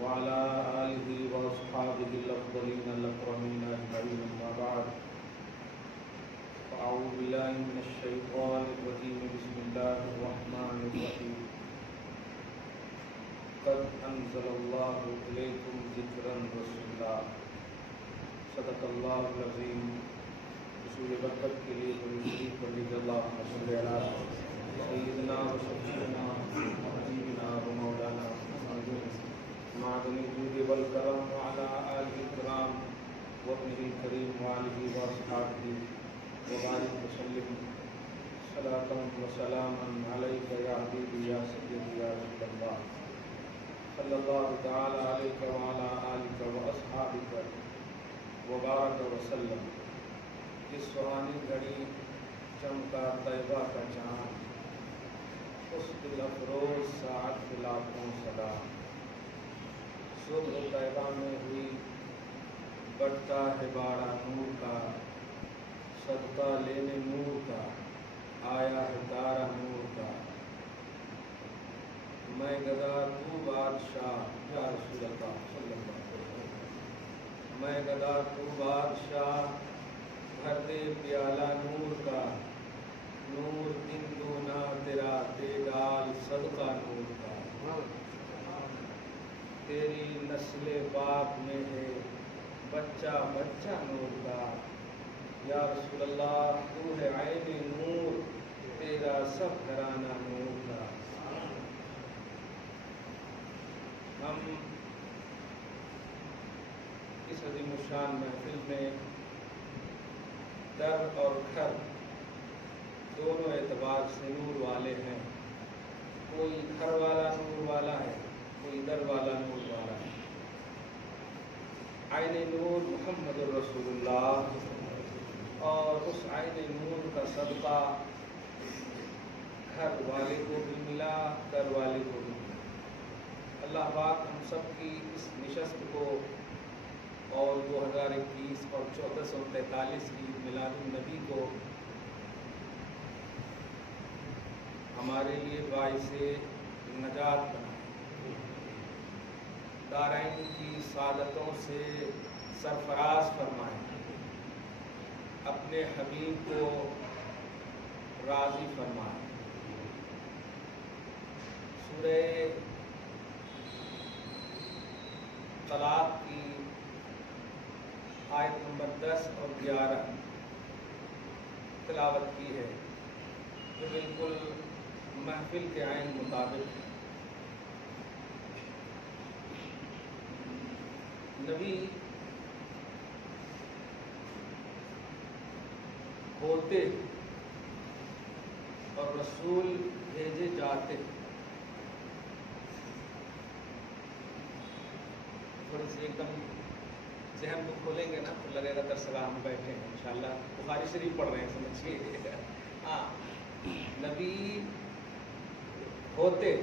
وعلى آله وأصحابه الأفضلين الأكرمين أجمعين أما بعد فأعوذ بالله من الشيطان الرجيم بسم الله الرحمن الرحيم قد أنزل الله إليكم ذكرا رسولا صدق الله العظيم رسول برکت کے لیے شریف رضی اللہ صلی علی سیدنا و شفیعنا حبیبنا و مولانا معدن الجود والکرم وعلى آلہ الکرام وابنہ الکریم وآلہ واصحابہ وبارک وسلم صلاۃ و سلاما علیک یا حبیبی یا سیدی یا رسول اللہ صلی اللہ تعالی علیک وعلى آلک واصحابک وبارک وسلم۔ اس سہانی گھڑی چمکا طیبہ کا چاند، اس دل افروز ساعت لاکھوں صدا، صبح طیبہ میں ہوئی بڑھتا ہے باڑا نور کا، صدقہ لینے نور کا آیا ہے تارا نور کا۔ میں گدا تو بادشاہ یا رسول اللہ صلی اللہ علیہ وسلم، میں گدا تو بادشاہ بھر دے پیالہ نور کا، نور ہندونا تیرا دے ڈال صدقہ نور کا۔ تیری نسل پاک میں ہے بچہ بچہ نور کا، یا رسول اللہ تو ہے عین نور تیرا سب گھرانہ نور کا۔ ہم اس عظیم الشان محفل میں در اور گھر دونوں اعتبار سے نور والے ہیں، کوئی گھر والا نور والا ہے، کوئی در والا نور والا ہے۔ عین نور محمد الرسول اللہ، اور اس عین نور کا صدقہ گھر والے کو بھی ملا، در والے کو بھی ملا۔ اللہ پاک ہم سب کی اس نشست کو اور 2021 اور 1443 کی میلاد النبی کو ہمارے لیے باعث نجات بنائے، دارین کی سعادتوں سے سرفراز فرمائے، اپنے حبیب کو راضی فرمائے۔ سورہ طلاق کی آیت نمبر 10 اور 11 تلاوت کی ہے، جو بالکل محفل کے عین مطابق ہے۔ نبی ہوتے اور رسول بھیجے جاتے۔ تھوڑی سی ایک دم ذہن کو کھولیں گے نا تو لگے گا درسگاہ ہم بیٹھے ہیں انشاءاللہ، بخاری شریف پڑھ رہے ہیں سمجھیے۔ ہاں، نبی ہوتے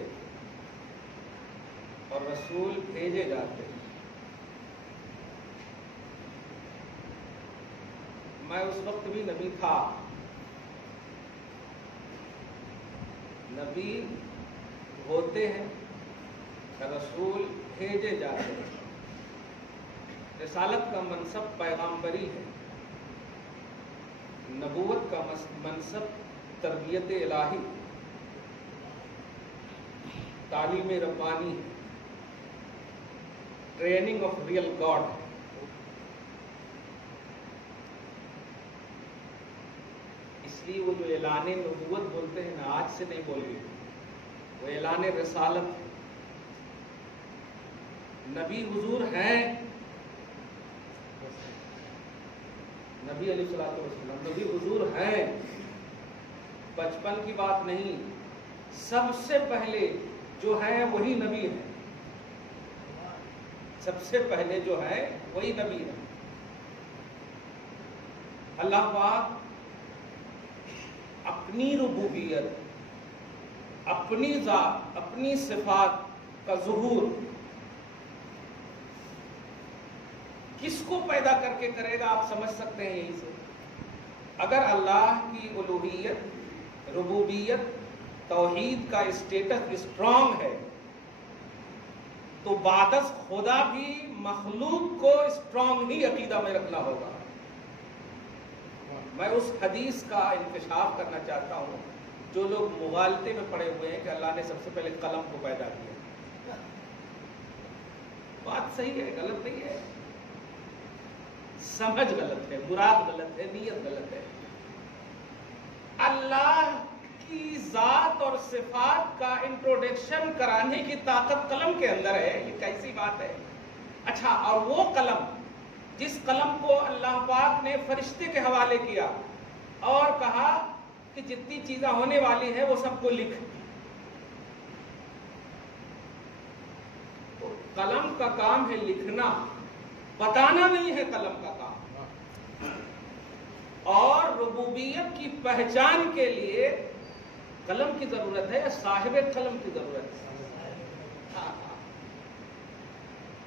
اور رسول بھیجے جاتے۔ میں اس وقت بھی نبی تھا۔ نبی ہوتے ہیں، رسول بھیجے جاتے ہیں۔ رسالت کا منصب پیغامبری ہے، نبوت کا منصب تربیت الہی، تعلیم ربانی، ٹریننگ آف ریئل گاڈ۔ اس لیے وہ جو اعلان نبوت بولتے ہیں نا، آج سے نہیں بولیے، وہ اعلان رسالت ہے۔ نبی حضور ہیں، نبی علیہ الصلوۃ والسلام نبی حضور ہیں، بچپن کی بات نہیں، سب سے پہلے جو ہے وہی نبی ہے، سب سے پہلے جو ہے وہی نبی ہے۔ اللہ پاک اپنی ربوبیت، اپنی ذات، اپنی صفات کا ظہور کس کو پیدا کر کے کرے گا، آپ سمجھ سکتے ہیں یہیں سے۔ اگر اللہ کی الوہیت، ربوبیت، توحید کا اسٹیٹس اسٹرانگ ہے تو بعد از خدا بھی مخلوق کو اسٹرانگ ہی عقیدہ میں رکھنا ہوگا. میں اس حدیث کا انکشاف کرنا چاہتا ہوں جو لوگ مغالطے میں پڑے ہوئے ہیں کہ اللہ نے سب سے پہلے قلم کو پیدا کیا. بات صحیح ہے، غلط نہیں ہے، سمجھ غلط ہے، مراد غلط ہے، نیت غلط ہے. اللہ کی ذات اور صفات کا انٹروڈکشن کرانے کی طاقت قلم کے اندر ہے. یہ کیسی بات ہے؟ اچھا، اور وہ قلم جس قلم کو اللہ پاک نے فرشتے کے حوالے کیا اور کہا کہ جتنی چیزیں ہونے والی ہیں وہ سب کو لکھ. تو قلم کا کام ہے لکھنا، بتانا نہیں ہے قلم کا کام. اور ربوبیت کی پہچان کے لیے قلم کی ضرورت ہے یا صاحب قلم کی ضرورت ہے؟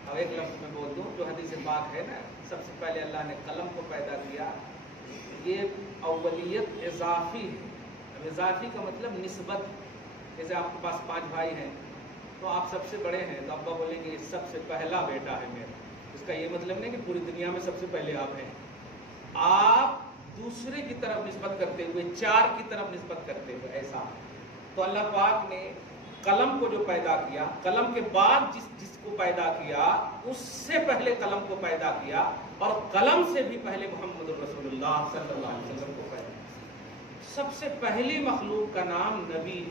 اب ایک لفظ میں بول دوں جو حدیث پاک ہے نا، سب سے پہلے اللہ نے قلم کو پیدا کیا. یہ اولیت اضافی ہے. اب اضافی کا مطلب نسبت. جیسے آپ کے پاس 5 بھائی ہیں تو آپ سب سے بڑے ہیں تو ابا بولیں گے یہ سب سے پہلا بیٹا ہے میرا. اس کا یہ مطلب نہیں کہ پوری دنیا میں سب سے پہلے آپ ہیں. آپ دوسرے کی طرف نسبت کرتے ہوئے، 4 کی طرف نسبت کرتے ہوئے ایسا. تو اللہ پاک نے قلم کو جو پیدا کیا، قلم کے بعد جس کو پیدا کیا اس سے پہلے قلم کو پیدا کیا، اور قلم سے بھی پہلے محمد رسول اللہ صلی اللہ علیہ وسلم کو پیدا کیا. سب سے پہلی مخلوق کا نام نبی،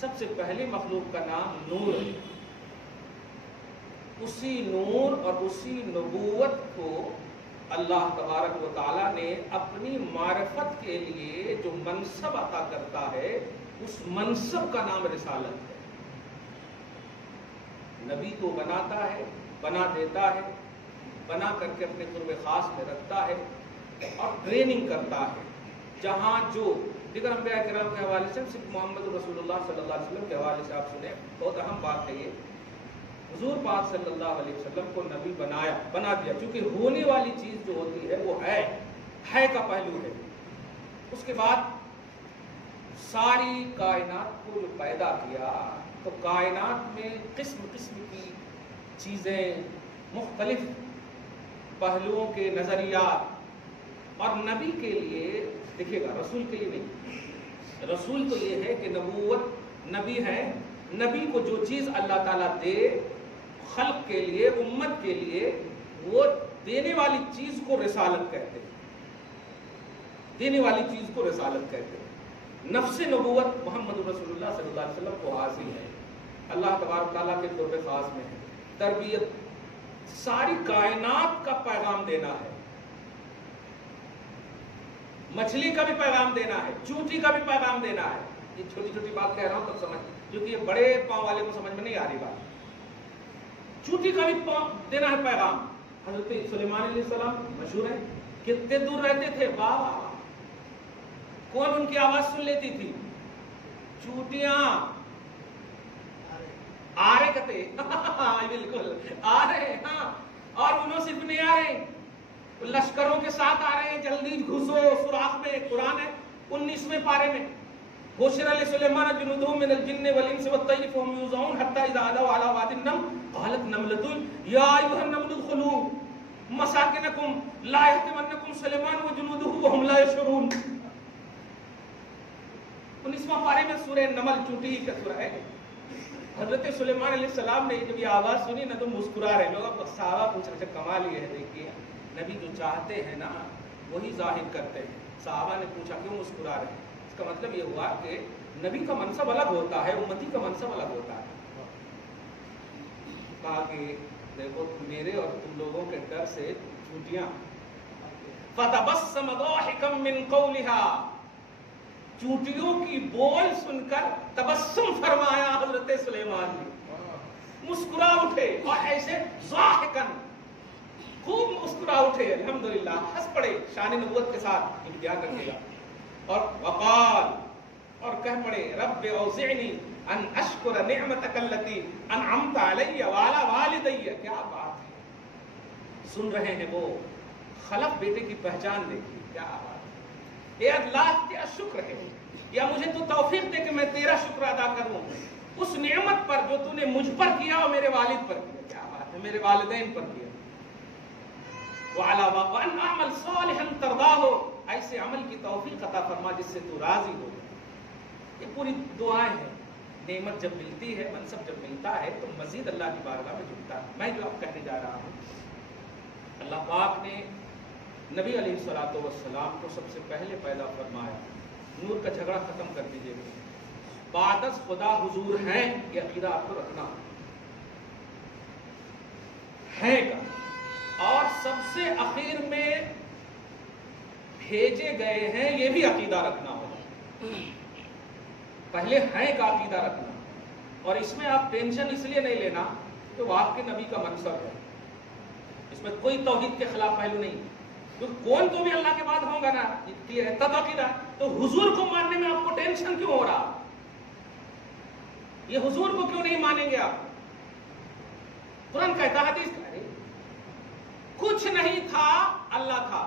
سب سے پہلی مخلوق کا نام نور. اسی نور اور اسی نبوت کو اللہ تبارک و تعالیٰ نے اپنی معرفت کے لیے جو منصب عطا کرتا ہے اس منصب کا نام رسالت ہے. نبی کو بناتا ہے، بنا دیتا ہے، بنا کر کے اپنے قرب خاص میں رکھتا ہے اور ٹریننگ کرتا ہے. جہاں جو دیگر انبیاء کرام کے حوالے سے صرف محمد رسول اللہ صلی اللہ علیہ وسلم کے حوالے سے آپ سنیں، بہت اہم بات ہے یہ. حضور پاک صلی اللہ علیہ وسلم کو نبی بنا دیا، کیونکہ ہونے والی چیز جو ہوتی ہے وہ ہے کا پہلو ہے. اس کے بعد ساری کائنات کو جو پیدا کیا تو کائنات میں قسم قسم کی چیزیں، مختلف پہلوؤں کے نظریات. اور نبی کے لیے دیکھیے گا، رسول کے لیے نہیں. رسول تو یہ ہے کہ نبوت نبی ہے، نبی کو جو چیز اللہ تعالیٰ دے خلق کے لیے، امت کے لیے، وہ دینے والی چیز کو رسالت کہتے ہیں. دینے والی چیز کو رسالت کہتے ہیں. نفس نبوت محمد رسول اللہ صلی اللہ علیہ وسلم کو حاصل ہے، اللہ تبارک تعالیٰ کے قرب خاص میں ہے. تربیت، ساری کائنات کا پیغام دینا ہے. مچھلی کا بھی پیغام دینا ہے، چونٹی کا بھی پیغام دینا ہے. یہ چھوٹی چھوٹی بات کہہ رہا ہوں تب سمجھ، کیونکہ یہ بڑے پاؤں والے کو سمجھ میں نہیں آ رہی بات. چونٹی کا بھی دینا ہے پیغام. حضرت سلیمان علیہ السلام مشہور ہے، کتنے دور رہتے تھے، واہ واہ، کون ان کی آواز سن لیتی تھی؟ چونٹیاں. آ رہے کہتے بالکل آ رہے. ہاں، اور انہوں صرف نہیں آ رہے، لشکروں کے ساتھ آ رہے ہیں. جلدی گھسو سوراخ میں. قرآن ہے 19ویں پارے میں، حشر لسلیمان جنودہ من الجن والانس والطیر فهم یوزعون حتی اذا عتوا علی وادی النمل قالت نملة یا ایھا النمل ادخلوا مساکنکم لا یحطمنکم سلیمان وجنودہ وهم لا یشعرون. 19واں پارے میں سورہ نمل چونٹی کا سورہ ہے. حضرت سلیمان علیہ السلام نے جب یہ آواز سنی نا تو مسکرا رہے. لوگ صحابہ پوچھ رہے تھے کمال یہ ہے، دیکھیے نبی جو چاہتے ہیں نا وہی ظاہر کرتے ہیں. صحابہ نے پوچھا کیوں مسکرا رہے ہیں؟ اس کا مطلب یہ ہوا کہ نبی کا منصب الگ ہوتا ہے، امتی کا منصب الگ ہوتا ہے. کہا کہ دیکھو میرے اور تم لوگوں کے ڈر سے چونٹیاں. فتبسم ضاحكا من قولها، چونٹیوں کی بول سن کر تبسم فرمایا حضرت سلیمان نے، مسکرا اٹھے. اور ایسے ضاحکن خوب مسکرا اٹھے، الحمدللہ ہنس پڑے شان نبوت کے ساتھ. امتحان رکھے گا. اور وقال، اور کہہ پڑے رب اوزعنی ان اشکر نعمتک التی انعمت علی وعلی والدی. کیا بات ہے، سن رہے ہیں وہ خلق بیٹے کی پہچان دیکھی. کیا بات ہے، اے اللہ کیا شکر ہے، یا مجھے تو توفیق دے کہ میں تیرا شکر ادا کروں. اس نعمت پر جو تو نے مجھ پر کیا اور میرے والد پر کیا. کیا بات ہے, میرے والدین پر کیا. وَعَلَىٰ وَأَنْ أَعْمَلْ صَالِحًا تَرْضَاهُ, ایسے عمل کی توفیق عطا فرما جس سے تو راضی ہو. یہ پوری دعائیں ہیں. نعمت جب ملتی ہے, منصب جب ملتا ہے تو مزید اللہ کی بارگاہ میں جھکتا ہے. میں جو اب کہنے جا رہا ہوں, اللہ پاک نے نبی علیہ الصلوۃ والسلام کو سب سے پہلے پیدا فرمایا. نور کا جھگڑا ختم کر دیجئے. بعد از خدا حضور ہیں, یہ عقیدہ آپ کو رکھنا ہے کا. اور سب سے اخیر میں بھیجے گئے ہیں, یہ بھی عقیدہ رکھنا ہوگا. پہلے ہیں کا عقیدہ رکھنا. اور اس میں آپ ٹینشن اس لیے نہیں لینا کہ وہ آپ کے نبی کا منصب ہے. اس میں کوئی توحید کے خلاف پہلو نہیں, کیونکہ کون تو بھی اللہ کے بعد ہوگا نا, تب عقیدہ. تو حضور کو ماننے میں آپ کو ٹینشن کیوں ہو رہا؟ یہ حضور کو کیوں نہیں مانیں گے آپ؟ قرآن کہتا ہے, حدیث کہہ رہی, کچھ نہیں تھا, اللہ تھا.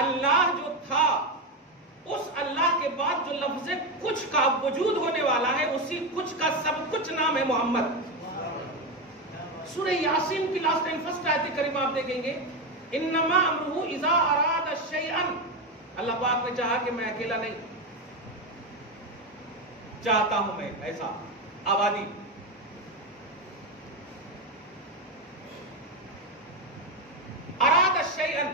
اللہ جو تھا, اس اللہ کے بعد جو لفظ کچھ کا وجود ہونے والا ہے, اسی کچھ کا سب کچھ نام ہے محمد. سورہ یاسین کی لاسٹ اینڈ فرسٹ آیت کریمہ آپ دیکھیں گے, انما امرہ اذا اراد شیئا. اللہ پاک نے چاہا کہ میں اکیلا نہیں, چاہتا ہوں میں ایسا آبادی. اراد شیئا,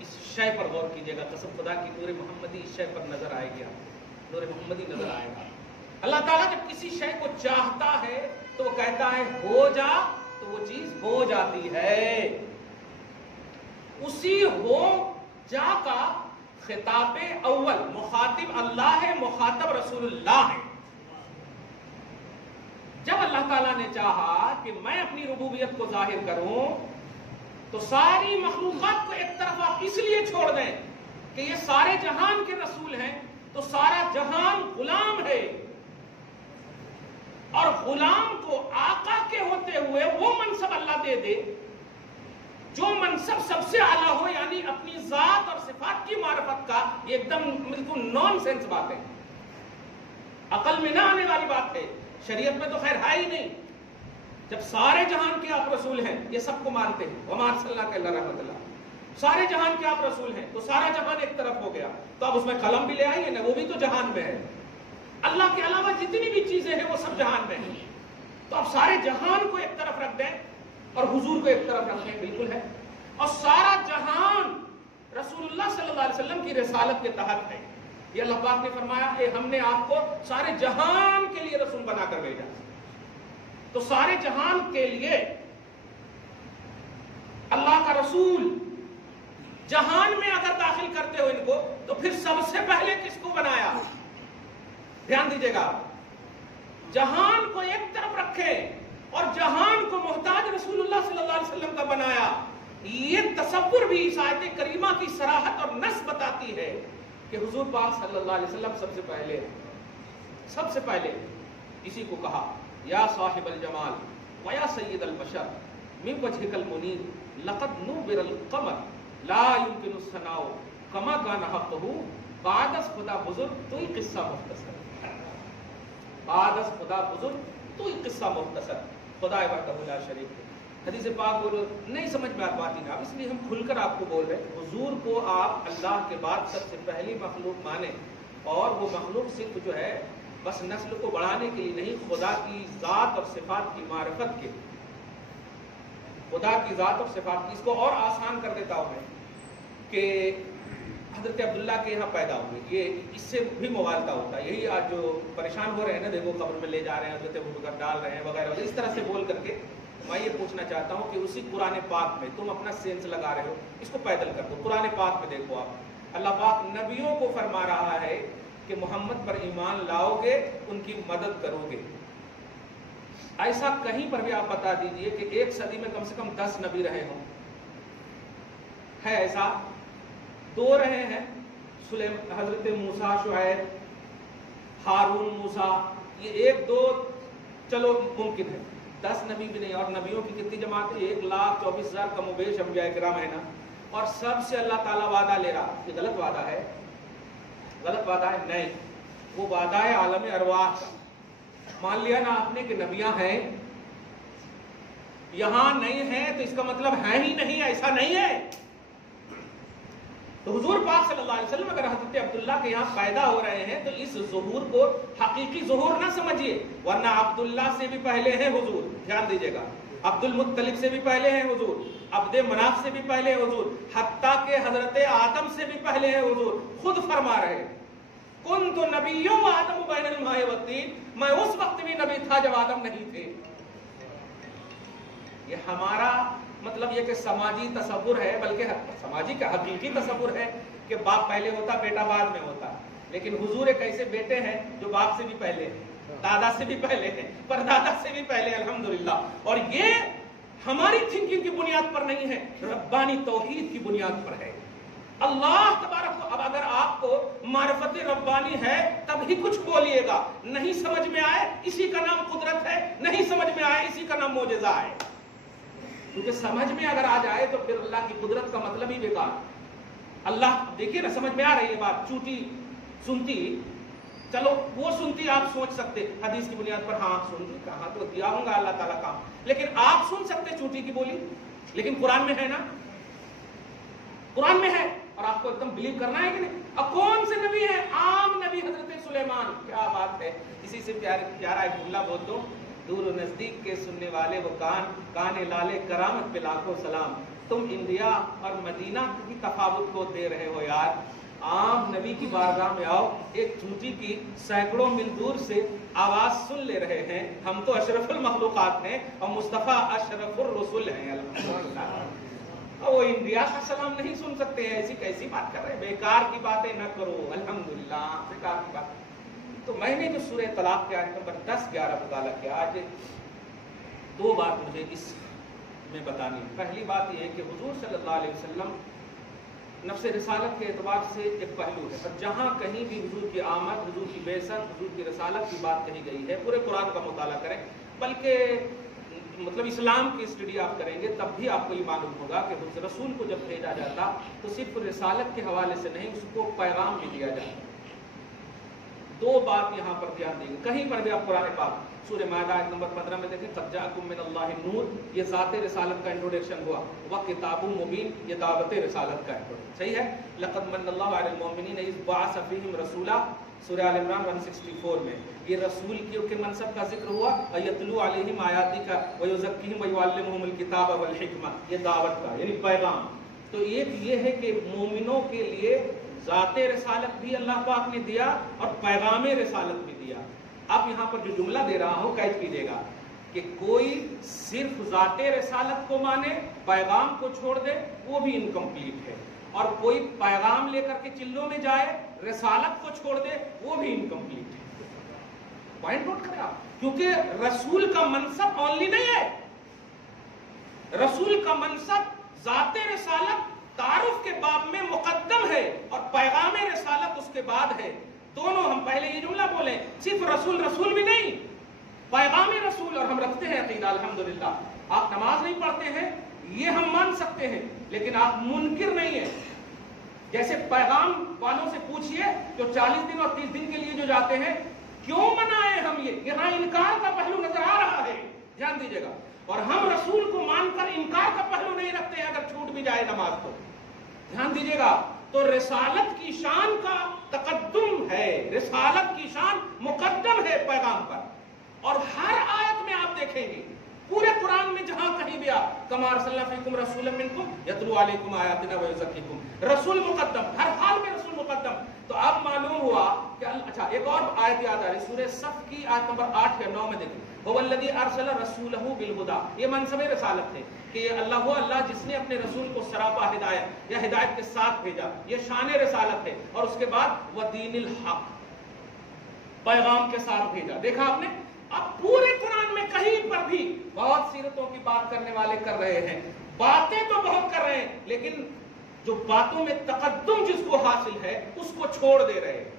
اس شے پر غور کیجئے گا, قسم خدا کی نور محمدی اس شے پر نظر آئے گا, نور محمدی نظر آئے گا. اللہ تعالیٰ جب کسی شے کو چاہتا ہے تو وہ کہتا ہے ہو جا, تو وہ چیز ہو جاتی ہے. اسی ہو جا کا خطاب اول مخاطب اللہ ہے, مخاطب رسول اللہ ہے. جب اللہ تعالیٰ نے چاہا کہ میں اپنی ربوبیت کو ظاہر کروں تو ساری مخلوقات کو ایک طرف آپ اس لیے چھوڑ دیں کہ یہ سارے جہان کے رسول ہیں, تو سارا جہان غلام ہے, اور غلام کو آقا کے ہوتے ہوئے وہ منصب اللہ دے دے جو منصب سب سے اعلیٰ ہو, یعنی اپنی ذات اور صفات کی معرفت کا. یہ ایک دم بالکل نان سینس بات ہے, عقل میں نہ آنے والی بات ہے. شریعت میں تو خیر ہے ہی نہیں. جب سارے جہان کے آپ رسول ہیں, یہ سب کو مانتے ہیں, وما ارسلناک الا رحمۃ اللہ, سارے جہان کے آپ رسول ہیں, تو سارا جہان ایک طرف ہو گیا. تو آپ اس میں قلم بھی لے آئیے نا, وہ بھی تو جہان میں ہے. اللہ کے علاوہ جتنی بھی چیزیں ہیں وہ سب جہان میں ہیں. تو آپ سارے جہان کو ایک طرف رکھ دیں اور حضور کو ایک طرف رکھیں, بالکل ہے. اور سارا جہان رسول اللہ صلی اللہ علیہ وسلم کی رسالت کے تحت ہے. یہ اللہ پاک نے فرمایا کہ ہم نے آپ کو سارے جہان کے لیے رسول بنا کر بھیجا. تو سارے جہان کے لیے اللہ کا رسول جہان میں اگر داخل کرتے ہو ان کو, تو پھر سب سے پہلے کس کو بنایا؟ دھیان دیجیے گا, جہان کو ایک طرف رکھے اور جہان کو محتاج رسول اللہ صلی اللہ علیہ وسلم کا بنایا. یہ تصور بھی اس آیت کریمہ کی صراحت اور نص بتاتی ہے کہ حضور پاک صلی اللہ علیہ وسلم سب سے پہلے کسی کو کہا یا صاحب الجمال ویا سید البشر من وجهك المنیر لقد نور القمر لا يمكن الثناء كما كان حقه. بعد از خدا بزرگ تو ہی قصہ مختصر, بعد از خدا بزرگ تو ہی قصہ مختصر. خدا وحدہ لا شریک. حدیث پاک بولو نہیں سمجھ میں آتی نا, اس لیے ہم کھل کر آپ کو بول رہے ہیں. حضور کو آپ اللہ کے بعد سب سے پہلی مخلوق مانیں, اور وہ مخلوق صرف جو ہے بس نسل کو بڑھانے کے لیے نہیں, خدا کی ذات اور صفات کی معرفت کے, خدا کی ذات اور صفات کی. اس کو اور آسان کر دیتا ہوں میں کہ حضرت عبداللہ کے یہاں پیدا ہوئے, یہ اس سے بھی مغالطہ ہوتا ہے. یہی آج جو پریشان ہو رہے ہیں نا, دیکھو قبر میں لے جا رہے ہیں, حضرت ابوبکر ڈال رہے ہیں وغیرہ, اس طرح سے بول کر کے میں یہ پوچھنا چاہتا ہوں کہ اسی قرآن پاک میں تم اپنا سینس لگا رہے ہو, اس کو پیدل کر دو. قرآن پاک میں دیکھو آپ, اللہ پاک نبیوں کو فرما رہا ہے کہ محمد پر ایمان لاؤ گے, ان کی مدد کرو گے. ایسا کہیں پر بھی آپ بتا دیجئے کہ ایک صدی میں کم سے کم 10 نبی رہے ہوں, ہے ایسا؟ 2 رہے ہیں, حضرت موسیٰ, شعیب, ہارون, موسیٰ, یہ 1-2 چلو ممکن ہے. 10 نبی بھی نہیں. اور نبیوں کی کتنی جماعت ہے؟ 1,24,000 کم و بیش انبیاء کرام ہے نا. اور سب سے اللہ تعالیٰ وعدہ لے رہا. یہ غلط وعدہ ہے؟ غلط وعدہ ہے؟ نہیں. وہ وعدہ عالم ارواح کا. مان لیا نا آپ نے کہ نبیاں ہیں یہاں نہیں ہیں تو اس کا مطلب ہے ہی نہیں, ایسا نہیں ہے. تو حضور پاک صلی اللہ علیہ وسلم اگر حضرت عبداللہ کے یہاں پیدا ہو رہے ہیں تو اس ظہور کو حقیقی ظہور نہ سمجھیے, ورنہ عبداللہ سے بھی پہلے ہیں حضور. دھیان دیجیے گا, عبد المطلب سے بھی پہلے ہیں حضور, عبد مناف سے بھی پہلے ہیں حضور, حتیٰ کہ حضرت آدم سے بھی پہلے ہیں حضور. خود فرما رہے ہیں کنت نبی و آدم بین الماء والطین, میں اس وقت بھی نبی تھا جب آدم نہیں تھے. یہ ہمارا مطلب یہ کہ سماجی تصور ہے, بلکہ سماجی کا حقیقی تصور ہے کہ باپ پہلے ہوتا بیٹا بعد میں ہوتا. لیکن حضور ایک ایسے بیٹے ہیں جو باپ سے بھی پہلے ہیں, دادا سے بھی پہلے ہیں, پردادا سے بھی پہلے, الحمدللہ. اور یہ ہماری تھنکنگ کی بنیاد پر نہیں ہے, ربانی توحید کی بنیاد پر ہے. اللہ تبارک کو, اب اگر آپ کو معرفت ربانی ہے تب ہی کچھ بولیے گا, نہیں سمجھ میں آئے اسی کا نام قدرت ہے, نہیں سمجھ میں آئے اسی کا نام معجزہ ہے. کیونکہ سمجھ میں اگر آ جائے تو پھر اللہ کی قدرت کا مطلب ہی بیکار. اللہ دیکھیے نا, سمجھ میں آ رہی ہے بات, چوٹی سنتی, چلو وہ سنتی آپ سوچ سکتے حدیث کی بنیاد پر, ہاں سنتی کہاں تو دیا ہوں گا اللہ تعالیٰ کا, لیکن آپ سن سکتے چوٹی کی بولی, لیکن قرآن میں ہے نا, قرآن میں ہے, اور آپ کو ایک دم بلیو کرنا ہے کہ نہیں. اب کون سے نبی ہے؟ عام نبی حضرت سلیمان. کیا بات ہے, اسی سے پیارا ایک جملہ بول دو, دور و نزدیک کے سننے والے وہ کان لالے کرامت پہ لاکھوں سلام. تم انڈیا اور مدینہ کی تفاوت کو دے رہے ہو یار. عام نبی کی بارگاہ میں آؤ, ایک چونٹی کی سینکڑوں میل دور سے آواز سن لے رہے ہیں. ہم تو اشرف المخلوقات ہیں اور مصطفیٰ اشرف الرسول ہیں, الحمدللہ. وہ انڈیا کا سلام نہیں سن سکتے ہیں, ایسی کیسی بات کر رہے ہیں, بیکار کی باتیں نہ کرو, الحمدللہ بیکار کی بات. تو میں نے جو سورہ طلاق کے آیت نمبر 10-11 مطالعہ کیا, آج دو بات مجھے اس میں بتانی. پہلی بات یہ ہے کہ حضور صلی اللہ علیہ وسلم نفس رسالت کے اعتبار سے ایک پہلو ہے, اور جہاں کہیں بھی حضور کی آمد, حضور کی بعثت, حضور کی رسالت کی بات کہی گئی ہے, پورے قرآن کا مطالعہ کریں, بلکہ مطلب اسلام کی اسٹڈی آپ کریں گے تب بھی آپ کو یہ معلوم ہوگا کہ رسول کو جب بھیجا جاتا تو صرف رسالت کے حوالے سے نہیں, اس کو پیغام بھی دیا جاتا. دو بات یہاں پر دھیان دیں گے, کہیں پر بھی آپ قرآن پاک سورہ مائدہ آیت نمبر 15 میں دیکھیں, قد جاءکم من اللہ نور, یہ ذات رسالت کا انٹروڈکشن ہوا. وکتاب مبین, یہ دعوت رسالت کا انٹروڈکشن. صحیح ہے. لقد من اللہ علی المؤمنین اذ بعث فیہم رسولا, سورہ آل عمران 164 میں یہ رسول کے منصب کا ذکر ہوا. یتلو علیہم آیاتی کا ویزکیہم ویعلمہم الکتاب والحکمہ, یہ دعوت کا یعنی پیغام. تو ایک یہ ہے کہ مومنوں کے لیے ذات رسالت بھی اللہ پاک نے دیا اور پیغام رسالت بھی دیا. اب یہاں پر جو جملہ دے رہا ہوں کیچ کیجیے گا کہ کوئی صرف ذات رسالت کو مانے, پیغام کو چھوڑ دے, وہ بھی انکمپلیٹ ہے. اور کوئی پیغام لے کر کے چلوں میں جائے, رسالت کو چھوڑ دے, وہ بھی انکمپلیٹ ہے. پوائنٹ نوٹ کریں آپ, کیونکہ رسول کا منصب اونلی نہیں ہے. رسول کا منصب ذات رسالت تعارف کے باب میں مقدم ہے اور پیغام رسالت اس کے بعد ہے. دونوں, ہم پہلے یہ جملہ بولیں, صرف رسول بھی نہیں, پیغام رسول. اور ہم رکھتے ہیں عقیدہ الحمدللہ. آپ نماز نہیں پڑھتے ہیں یہ ہم مان سکتے ہیں, لیکن آپ منکر نہیں ہیں. جیسے پیغام والوں سے پوچھئے جو 40 دن اور 30 دن کے لیے جو جاتے ہیں, کیوں منائے ہم یہ, یہاں انکار کا پہلو نظر آ رہا ہے, دھیان دیجیے گا. اور ہم رسول کو مان کر انکار کا پہلو نہیں رکھتے ہیں اگر چھوٹ بھی جائے نماز تو, دھیان دیجیے گا. تو رسالت کی شان کا تقدم ہے, رسالت کی شان مقدم ہے پیغام پر. اور ہر آیت میں آپ دیکھیں گے پورے قرآن میں جہاں کہیں بھی آپ, کما ارسلنا فیکم رسولا منکم یتلو علیکم آیاتنا ویزکیکم, رسول مقدم, ہر حال میں رسول مقدم. تو اب معلوم ہوا کہ اچھا ایک اور آیت یاد آ رہی, سورہ صف کی آیت نمبر 8 یا 9 میں دیکھیں, هو الذی ارسل رسولہ بالہدی, یہ منصب رسالت ہے کہ اللہ وہ اللہ جس نے اپنے رسول کو سراپا ہدایت یا ہدایت کے ساتھ بھیجا, یہ شان رسالت ہے. اور اس کے بعد ودین الحق, پیغام کے ساتھ بھیجا. دیکھا آپ نے, اب پورے قرآن میں کہیں پر بھی بہت سیرتوں کی بات کرنے والے کر رہے ہیں, باتیں تو بہت کر رہے ہیں, لیکن جو باتوں میں تقدم جس کو حاصل ہے اس کو چھوڑ دے رہے ہیں.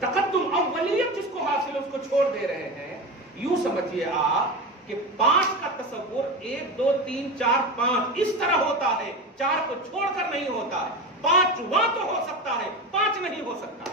تقدم اولیت جس کو حاصل ہے اس کو چھوڑ دے رہے ہیں. یوں سمجھیے آپ کہ 5 کا تصور 1 2 3 4 5 اس طرح ہوتا ہے, 4 کو چھوڑ کر نہیں ہوتا ہے. 5 وہاں تو ہو سکتا ہے, 5 نہیں ہو سکتا.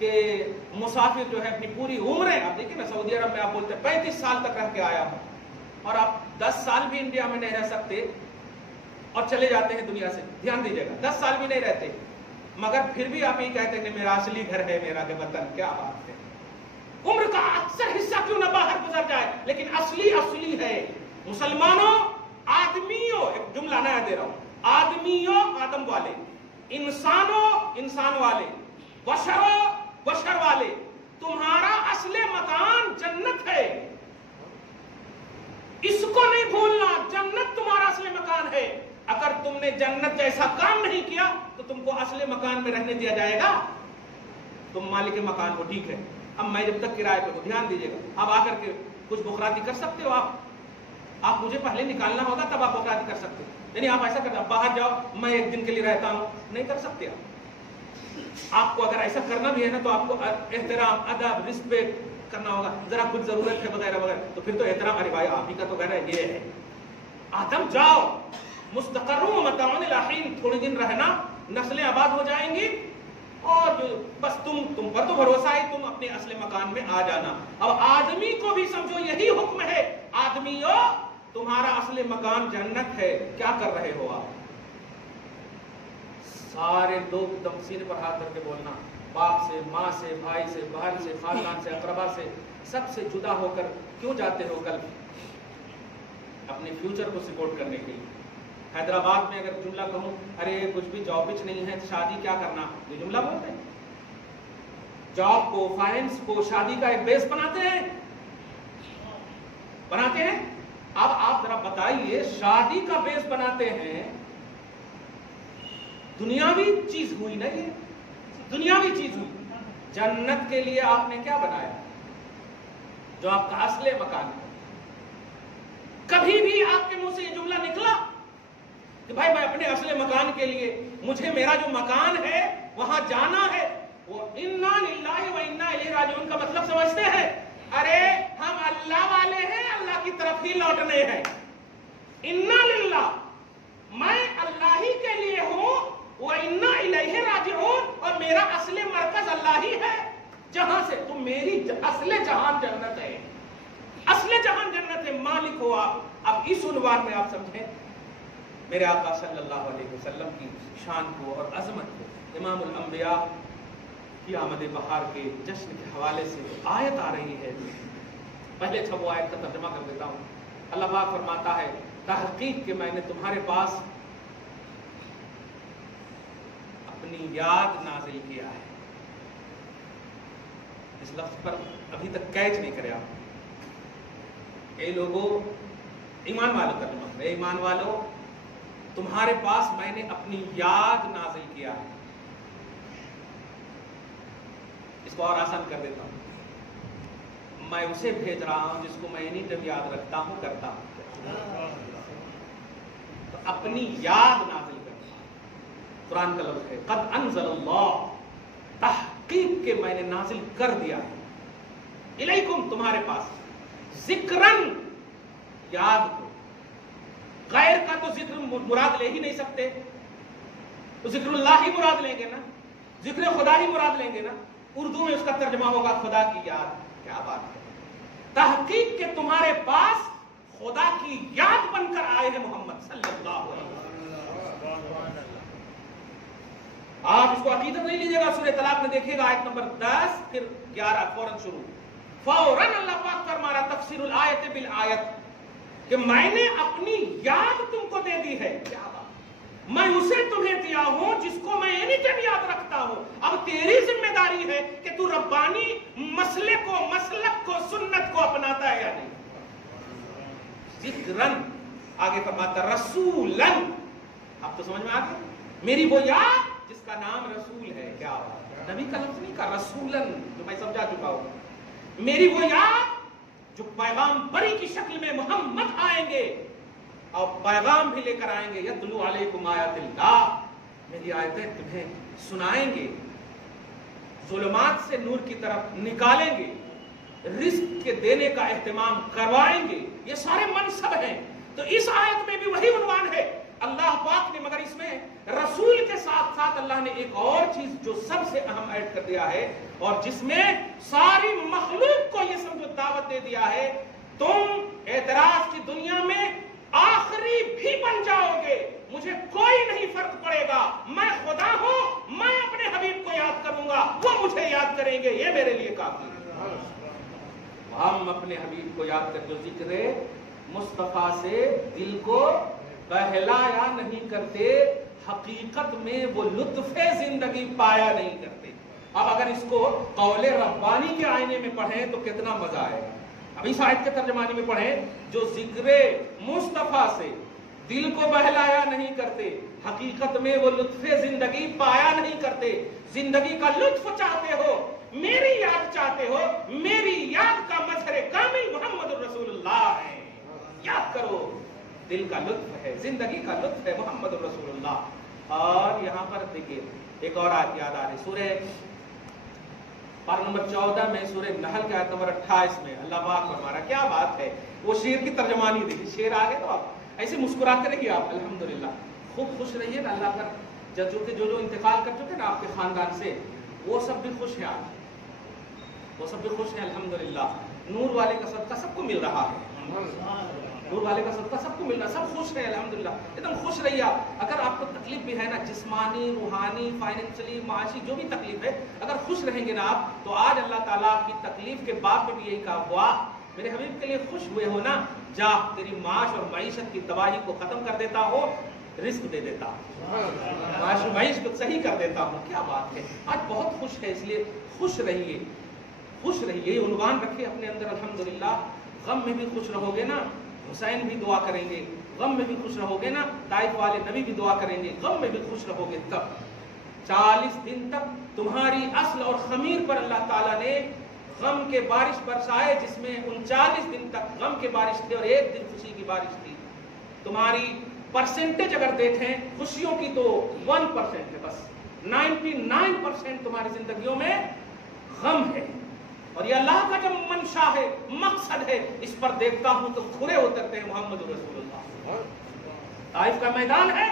کہ مسافر جو ہے اپنی پوری عمریں، آپ دیکھیں نا سعودی عرب میں آپ بولتے ہیں 35 سال تک رہ کے آیا ہوں، اور آپ 10 سال بھی انڈیا میں نہیں رہ سکتے اور چلے جاتے ہیں دنیا سے. دھیان دیجیے گا 10 سال بھی نہیں رہتے، مگر پھر بھی آپ یہ کہتے ہیں کہ میرا اصلی گھر ہے، میرا وطن. کیا بات ہے! عمر کا اکثر حصہ کیوں نہ باہر گزر جائے لیکن اصلی ہے. مسلمانوں، آدمیوں، ایک جملہ نیا دے رہا ہوں، آدمیوں آدم والے، انسانوں انسان والے، بشروں بشر والے، تمہارا اصل مکان جنت ہے. اس کو نہیں بھولنا، جنت تمہارا اصل مکان ہے. اگر تم نے جنت جیسا کام نہیں کیا تو تم کو اصل مکان میں رہنے دیا جائے گا؟ تم مالک مکان ہو، ٹھیک ہے، اب میں جب تک کرائے پہ ہوں، دھیان دیجیے گا. اب آ کر کے کچھ بخراتی کر سکتے ہو آپ مجھے پہلے نکالنا ہوگا تب آپ بخراتی کر سکتے ہو. یعنی آپ ایسا کرتے باہر جاؤ میں ایک دن کے لیے رہتا ہوں، نہیں کر سکتے. آپ کو اگر ایسا کرنا بھی ہے نا تو آپ کو احترام، ادب، رسپیکٹ کرنا ہوگا. ذرا کچھ ضرورت ہے وغیرہ وغیرہ تو پھر تو احترام، ارے بھائی آپ ہی کا تو گھر ہے، یہ ہے. آدم جاؤ، مستقر متاع الی حین، تھوڑے دن رہنا، نسلیں آباد ہو جائیں گی، اور بس تم پر تو بھروسہ ہے، تم اپنے اصل مکان میں آ جانا. اب آدمی کو بھی سمجھو یہی حکم ہے، آدمیوں تمہارا اصل مکان جنت ہے. کیا کر رہے ہو آپ؟ سارے لوگ دم سینے پر ہاتھ کر کے بولنا، باپ سے، ماں سے، بھائی سے، بہن سے، خاندان سے، اقربا سے، سب سے جدا ہو کر کیوں جاتے ہو کل؟ اپنے فیوچر کو سپورٹ کرنے کے لیے. حیدرآباد میں اگر جملہ کہوں، ارے کچھ بھی جاب پچ نہیں ہے، شادی کیا کرنا، یہ جملہ بولتے ہیں. جاب کو، فائنینس کو شادی کا ایک بیس بناتے ہیں. اب آپ ذرا بتائیے، شادی کا بیس بناتے ہیں، دنیاوی چیز ہوئی نا، یہ دنیاوی چیز ہوئی. جنت کے لیے آپ نے کیا بنایا جو آپ کا اصل مکان ہے؟ کبھی بھی آپ کے منہ سے یہ جملہ نکلا کہ بھائی میں اپنے اصل مکان کے لیے، مجھے میرا جو مکان ہے وہاں جانا ہے؟ وہ انا للہ و انا الیہ راجعون کا مطلب سمجھتے ہیں؟ ارے ہم اللہ والے ہیں، اللہ کی طرف ہی لوٹنے ہیں. انا للہ، میں اللہ ہی کے لیے ہوں، وَإِنَّا إِلَيْهِ رَاجِعُونَ، اور میرا اصل مرکز اللہ ہی ہے جہاں سے تم، میری اصل جہان جنت ہے، اصل جہان جنت ہے، مالک ہو آپ. اب اس عنوان میں آپ سمجھیں میرے آقا صلی اللہ علیہ وسلم کی شان کو اور عظمت کو. امام الانبیاء کی آمد بہار کے جشن کے حوالے سے آیت آ رہی ہے. پہلے وہ آیت کا ترجمہ کر دیتا ہوں. اللہ پاک فرماتا ہے، تحقیق کہ میں نے تمہارے پاس اپنی یاد نازل کیا ہے. اس لفظ پر ابھی تک کیچ نہیں کرے آپ. اے لوگوں، ایمان والوں ترجمہ کرے، اے ایمان والوں تمہارے پاس میں نے اپنی یاد نازل کیا ہے. اس کو اور آسان کر دیتا ہوں، میں اسے بھیج رہا ہوں جس کو میں نہیں جب یاد رکھتا ہوں کرتا ہوں. تو اپنی یاد نازل کرتا ہوں. قرآن کا لفظ ہے قد انزل اللہ، تحقیق کے میں نے نازل کر دیا ہے، الیکم تمہارے پاس، ذکرن یاد کو. غیر کا تو ذکر مراد لے ہی نہیں سکتے، تو ذکر اللہ ہی مراد لیں گے نا، ذکر خدا ہی مراد لیں گے نا. اردو میں اس کا ترجمہ ہوگا خدا کی یاد. کیا بات ہے! تحقیق کے تمہارے پاس خدا کی یاد بن کر آئے ہیں محمد صلی اللہ علیہ وسلم. آپ اس کو عقیدت نہیں لیجیے گا. سورہ طلاق میں دیکھیے گا آیت نمبر 10 پھر 11 فوراً شروع. فوراً اللہ پاک فرما رہا تفسیر الآیت بالآیت کہ میں نے اپنی یاد تم کو دے دی ہے. کیا بات! میں اسے تمہیں دیا ہوں جس کو میں اینی ٹائم یاد رکھتا ہوں. اب تیری ذمہ داری ہے کہ تو ربانی مسئلے کو، مسلک کو، سنت کو اپناتا ہے یا نہیں. ذکرن آگے فرماتا رسولن. اب تو سمجھ میں آ گیا، میری وہ یاد جس کا نام رسول ہے. کیا بات! نبی کا لفظ نہیں کہا، رسولن، جو میں سمجھا چکا ہوں. میری وہ یاد جو پیغام بری کی شکل میں محمد آئیں گے اور پیغام بھی لے کر آئیں گے. یتلو علیکم آیات اللہ، میری آیتیں تمہیں سنائیں گے، ظلمات سے نور کی طرف نکالیں گے، رزق کے دینے کا اہتمام کروائیں گے. یہ سارے منصب ہیں. تو اس آیت میں بھی وہی عنوان ہے. اللہ پاک نے مگر اس میں رسول کے ساتھ ساتھ اللہ نے ایک اور چیز جو سب سے اہم ایڈ کر دیا ہے اور جس میں ساری مخلوق کو یہ سمجھو دعوت دے دیا ہے، تم اعتراض کی دنیا میں آخری بھی بن جاؤ گے، مجھے کوئی نہیں فرق پڑے گا، میں خدا ہوں، میں اپنے حبیب کو یاد کروں گا، وہ مجھے یاد کریں گے، یہ میرے لیے کافی ہے۔ ہم اپنے حبیب کو یاد کر جو ذکر مصطفیٰ سے دل کو بہلایا نہیں کرتے، حقیقت میں وہ لطف زندگی پایا نہیں کرتے۔ اب اگر اس کو قول ربانی کے آئینے میں پڑھیں تو کتنا مزہ آئے گا۔ اب اس آیت کے ترجمانی میں پڑھیں، جو ذکر مصطفیٰ سے دل کو بہلایا نہیں کرتے، حقیقت میں وہ لطف زندگی پایا نہیں کرتے۔ زندگی کا لطف چاہتے ہو، میری یاد چاہتے ہو، میری یاد کا مظہر کامل محمد رسول اللہ ہے، یاد کرو، دل کا لطف ہے، زندگی کا لطف ہے محمد رسول اللہ۔ اور یہاں پر دیکھیے ایک اور آیت یاد آ رہی، سورہ پارہ نمبر 14 میں، سورہ نحل کے آیت نمبر 28 میں اللہ پاک فرما رہا، کیا بات ہے، وہ شعر کی ترجمانی دیکھیے، شعر آگے تو آپ ایسے مسکراتے رہیے، آپ الحمدللہ خوب خوش رہیے نا، اللہ کر جو انتقال کر چکے نا آپ کے خاندان سے، وہ سب بھی خوش ہیں، آج وہ سب بھی خوش ہیں الحمدللہ۔ نور والے کا صدقہ سب کو مل رہا ہے، نور والے کا صدقہ سب کو مل رہا ہے، سب خوش ہیں الحمدللہ، ایک دم خوش رہیے آپ۔ اگر آپ کو تکلیف بھی ہے نا، جسمانی، روحانی، فائنینشلی، معاشی، جو بھی تکلیف ہے، اگر خوش رہیں گے نا آپ، تو آج اللہ تعالیٰ آپ کی تکلیف کے بعد میں بھی یہی کہا، واہ میرے حبیب کے لیے خوش ہوئے ہو نا، جا تیری معاش اور معیشت کی تباہی کو ختم کر دیتا ہو، رزق دے دیتا ہوں، معاش و معیشت کو صحیح کر دیتا ہوں۔ کیا بات ہے، آج بہت خوش ہے، اس لیے خوش رہیے، خوش رہیے، یہ عنوان رکھے اپنے اندر الحمدللہ۔ غم میں بھی خوش رہو گے نا، حسین بھی دعا کریں گے، غم میں بھی خوش رہو گے نا، طائف والے نبی بھی دعا کریں گے، غم میں بھی خوش رہو گے تب۔ 40 دن تک تمہاری اصل اور خمیر پر اللہ تعالیٰ نے غم کے بارش برسائے، جس میں 39 دن تک غم کے بارش تھے اور 1 دن خوشی کی بارش تھی۔ تمہاری پرسنٹیج اگر دیکھیں خوشیوں کی تو 1% ہے، بس 99% تمہاری زندگیوں میں غم ہے، اور یہ اللہ کا جب منشا ہے، مقصد ہے، اس پر دیکھتا ہوں تو کھرے اترتے ہیں محمد رسول اللہ۔ طائف کا میدان ہے،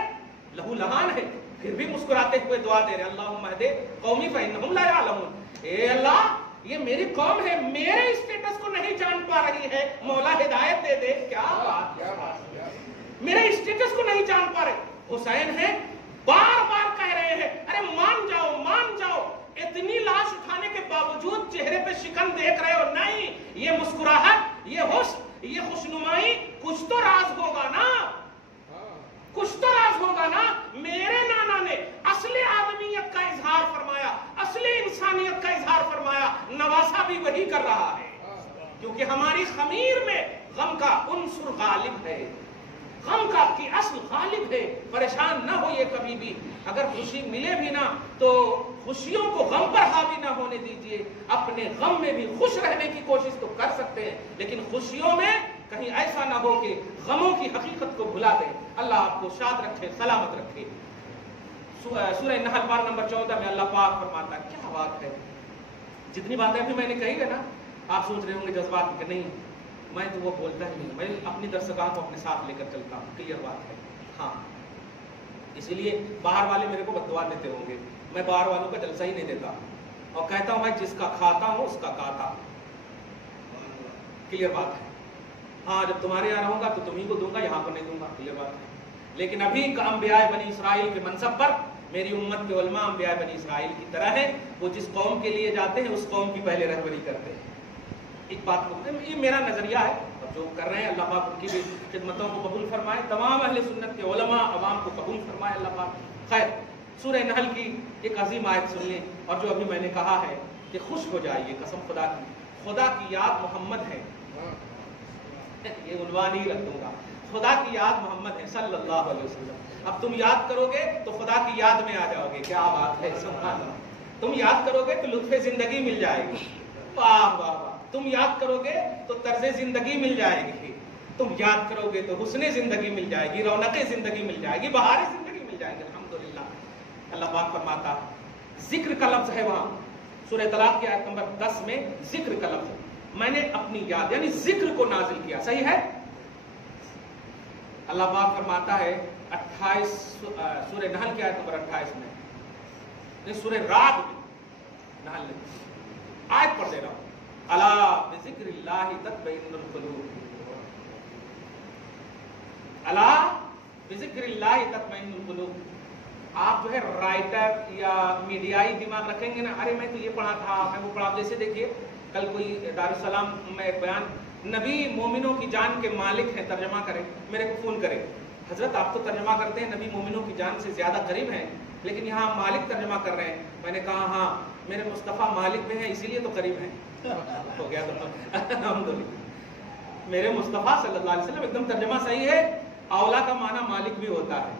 لہو لہان ہے، پھر بھی مسکراتے ہوئے دعا دے رہے، اللہم اہدِ قومی فإنہم لا یعلمون، اے اللہ یہ میری قوم ہے، میرے اسٹیٹس کو نہیں جان پا رہی ہے، مولا ہدایت دے دے۔ کیا بات ہے، میرے اسٹیٹس کو نہیں جان پا رہے۔ حسین ہے، بار بار کہہ رہے ہیں، ارے مان جاؤ مان جاؤ، اتنی لاش اٹھانے کے باوجود چہرے پہ شکن دیکھ رہے ہو، نہیں یہ مسکراہٹ، یہ حسن، یہ خوشنمائی، کچھ تو راز ہوگا نا، کچھ تو راز ہوگا نا۔ میرے نانا نے اصل آدمیت کا اظہار فرمایا، اصل انسانیت کا اظہار فرمایا، نواسا بھی وہی کر رہا ہے، کیونکہ ہماری خمیر میں غم کا عنصر غالب ہے، غم کا کی اصل غالب ہے۔ پریشان نہ ہوئے کبھی بھی، اگر خوشی ملے بھی نا تو خوشیوں کو غم پر حاوی نہ ہونے دیجیے، اپنے غم میں بھی خوش رہنے کی کوشش تو کر سکتے ہیں، لیکن خوشیوں میں کہیں ایسا نہ ہو کہ غموں کی حقیقت کو بھلا دیں۔ اللہ آپ کو شاد رکھے، سلامت رکھے۔ سورہ نحل پارہ نمبر 14 میں اللہ پاک فرماتا ہے، کیا بات ہے، جتنی باتیں ابھی میں نے کہی ہے نا، آپ سوچ رہے ہوں گے جذبات کہ نہیں میں تو وہ بولتا ہی نہیں، میں اپنی درسگاہ کو اپنے ساتھ لے کر چلتا ہوں، کلیئر بات ہے۔ ہاں اسی لیے باہر والے میرے کو بد دعا دیتے ہوں گے، میں باہر والوں کا جلسہ ہی نہیں دیتا، اور کہتا ہوں میں جس کا کھاتا ہوں اس کا کھاتا، کلیئر بات ہے۔ ہاں جب تمہارے یہاں رہوں گا تو تمہیں کو دوں گا، یہاں کو نہیں دوں گا، کلیئر بات ہے۔ لیکن ابھی کا انبیاء بنی اسرائیل کے منصب پر میری امت کے علماء انبیاء بنی اسرائیل کی طرح ہیں، وہ جس قوم کے لیے جاتے ہیں اس قوم کی پہلے رہبری کرتے ہیں۔ ایک بات کو، یہ میرا نظریہ ہے، اور جو کر رہے ہیں اللہ پاک ان کی بھی خدمتوں کو قبول فرمائے، تمام اہل سنت کے علماء عوام کو قبول فرمائے اللہ پاک۔ خیر، سورہ نحل کی ایک عظیم آیت سن لیں، اور جو ابھی میں نے کہا ہے کہ خوش ہو جائیے، قسم خدا کی، خدا کی یاد محمد ہے، یہ عنوان ہی رکھ دوں گا، خدا کی یاد محمد ہے صلی اللہ علیہ وسلم۔ اب تم یاد کرو گے تو خدا کی یاد میں آ جاؤ گے، کیا بات ہے، سبحان اللہ۔ تم یاد کرو گے تو لطف زندگی مل جائے گی، واہ واہ واہ۔ تم یاد کرو گے تو طرز زندگی مل جائے گی، تم یاد کرو گے تو حسن زندگی مل جائے گی، رونق زندگی مل جائے گی، بہار زندگی مل جائے گی الحمدللہ۔ اللہ پاک فرماتا ذکر کا لفظ ہے وہاں سورہ طلاق کی آیت نمبر 10 میں، ذکر کا لفظ ہے، میں نے اپنی یاد یعنی ذکر کو نازل کیا، صحیح ہے۔ اللہ پاک فرماتا ہے 28 سورہ نحل کی آیت نمبر 28 میں، سورہ رعد میں نحل میں آیت پڑھ دے رہا ہوں، الا بذکر اللہ تطمئن القلوب، الا بذکر اللہ تطمئن القلوب۔ آپ جو ہے رائٹر یا میڈیائی دماغ رکھیں گے نا، ارے میں تو یہ پڑھا تھا، میں وہ پڑھا، جیسے دیکھیے کل کوئی دارالسلام میں ایک بیان، نبی مومنوں کی جان کے مالک ہیں، ترجمہ کرے، میرے کو فون کرے، حضرت آپ تو ترجمہ کرتے ہیں نبی مومنوں کی جان سے زیادہ قریب ہیں، لیکن یہاں مالک ترجمہ کر رہے ہیں۔ میں نے کہا ہاں میرے مصطفیٰ مالک میں ہیں، اسی لیے تو قریب ہیں۔ ہو گیا تو الحمدللہ، میرے مصطفیٰ صلی اللہ علیہ وسلم ایک دم ترجمہ صحیح ہے۔ اولا کا معنی مالک بھی ہوتا ہے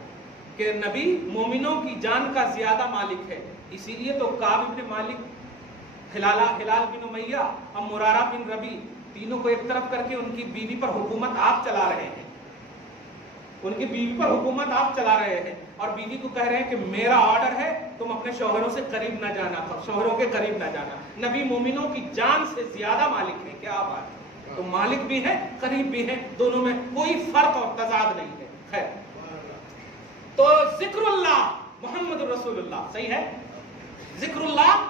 کہ نبی مومنوں کی جان کا زیادہ مالک ہے، اسی لیے تو کعب بن مالک، ہلال بن امیہ اور مرارہ بن ربی، تینوں کو ایک طرف کر کے ان کی بیوی پر حکومت آپ چلا رہے ہیں، ان کی بیوی پر حکومت آپ چلا رہے ہیں، اور بیوی کو کہہ رہے ہیں کہ میرا آرڈر ہے تم اپنے شوہروں سے قریب نہ جانا، شوہروں کے قریب نہ جانا۔ نبی مومنوں کی جان سے زیادہ مالک ہے، کیا بات ہے، تو مالک بھی ہے قریب بھی ہے، دونوں میں کوئی فرق اور تضاد نہیں ہے۔ خیر، تو ذکر اللہ محمد رسول اللہ صحیح ہے، ذکر اللہ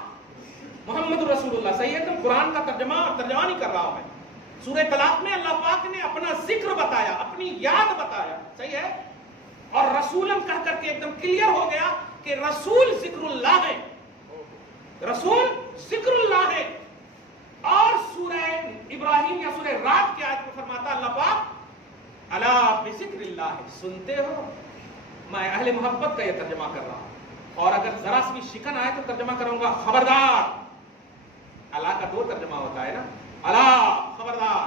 محمد رسول اللہ صحیح ہے، تو قرآن کا ترجمہ نہیں کر رہا ہوں میں۔ سورہ طلاق میں اللہ پاک نے اپنا ذکر بتایا، اپنی یاد بتایا، صحیح ہے، اور رسولم کہہ کر کے ایک دم کلیئر ہو گیا کہ رسول ذکر اللہ ہے، رسول ذکر اللہ ہے۔ اور سورہ ابراہیم یا سورہ رعد کی آیت میں فرماتا اللہ پاک الا بذکر اللہ، سنتے ہو، میں اہل محبت کا یہ ترجمہ کر رہا ہوں، اور اگر ذرا سی شکن آئے تو ترجمہ کروں گا خبردار۔ اللہ کا دو ترجمہ ہوتا ہے نا، اللہ خبردار،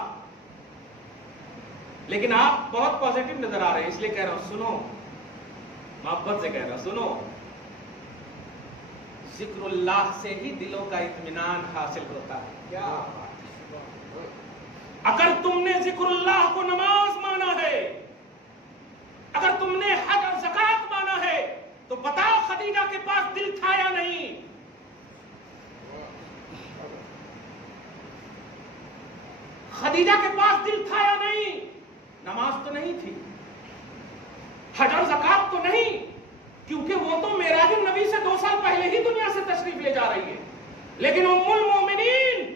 لیکن آپ بہت پازیٹیو نظر آ رہے ہیں، اس لیے کہہ رہا ہوں سنو، محبت سے کہہ رہا ہوں سنو۔ ذکر اللہ سے ہی دلوں کا اطمینان حاصل ہوتا ہے۔ کیا اگر تم نے ذکر اللہ کو نماز مانا ہے، اگر تم نے حج اور زکات مانا ہے، تو بتاؤ خدیجہ کے پاس دل تھا یا نہیں؟ خدیجہ کے پاس دل تھا یا نہیں؟ نماز تو نہیں تھی، حج اور زکات تو نہیں، کیونکہ وہ تو معراج النبی سے 2 سال پہلے ہی دنیا سے تشریف لے جا رہی ہے، لیکن ام المومنین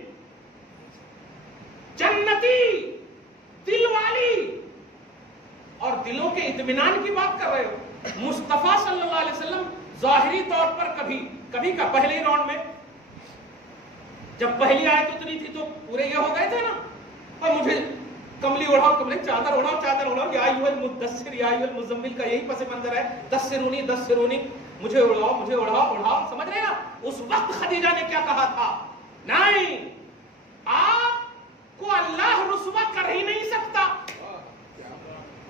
جنتی، دل والی، اور دلوں کے اطمینان کی بات کر رہے ہو۔ مصطفیٰ صلی اللہ علیہ وسلم ظاہری طور پر کبھی کا پہلے راؤنڈ میں جب پہلی آیت اتنی تھی تو پورے یہ ہو گئے تھے نا، اور مجھے کملی اڑاؤ، کملی چادر اڑاؤ، یا ایھا المدثر یا ایھا المزمل کا یہی پس منظر ہے، دثرونی، مجھے اڑاؤ، سمجھ رہے ہیں نا؟ اس وقت خدیجہ نے کیا کہا تھا؟ نہیں، آپ کو اللہ رسوا کر ہی نہیں سکتا۔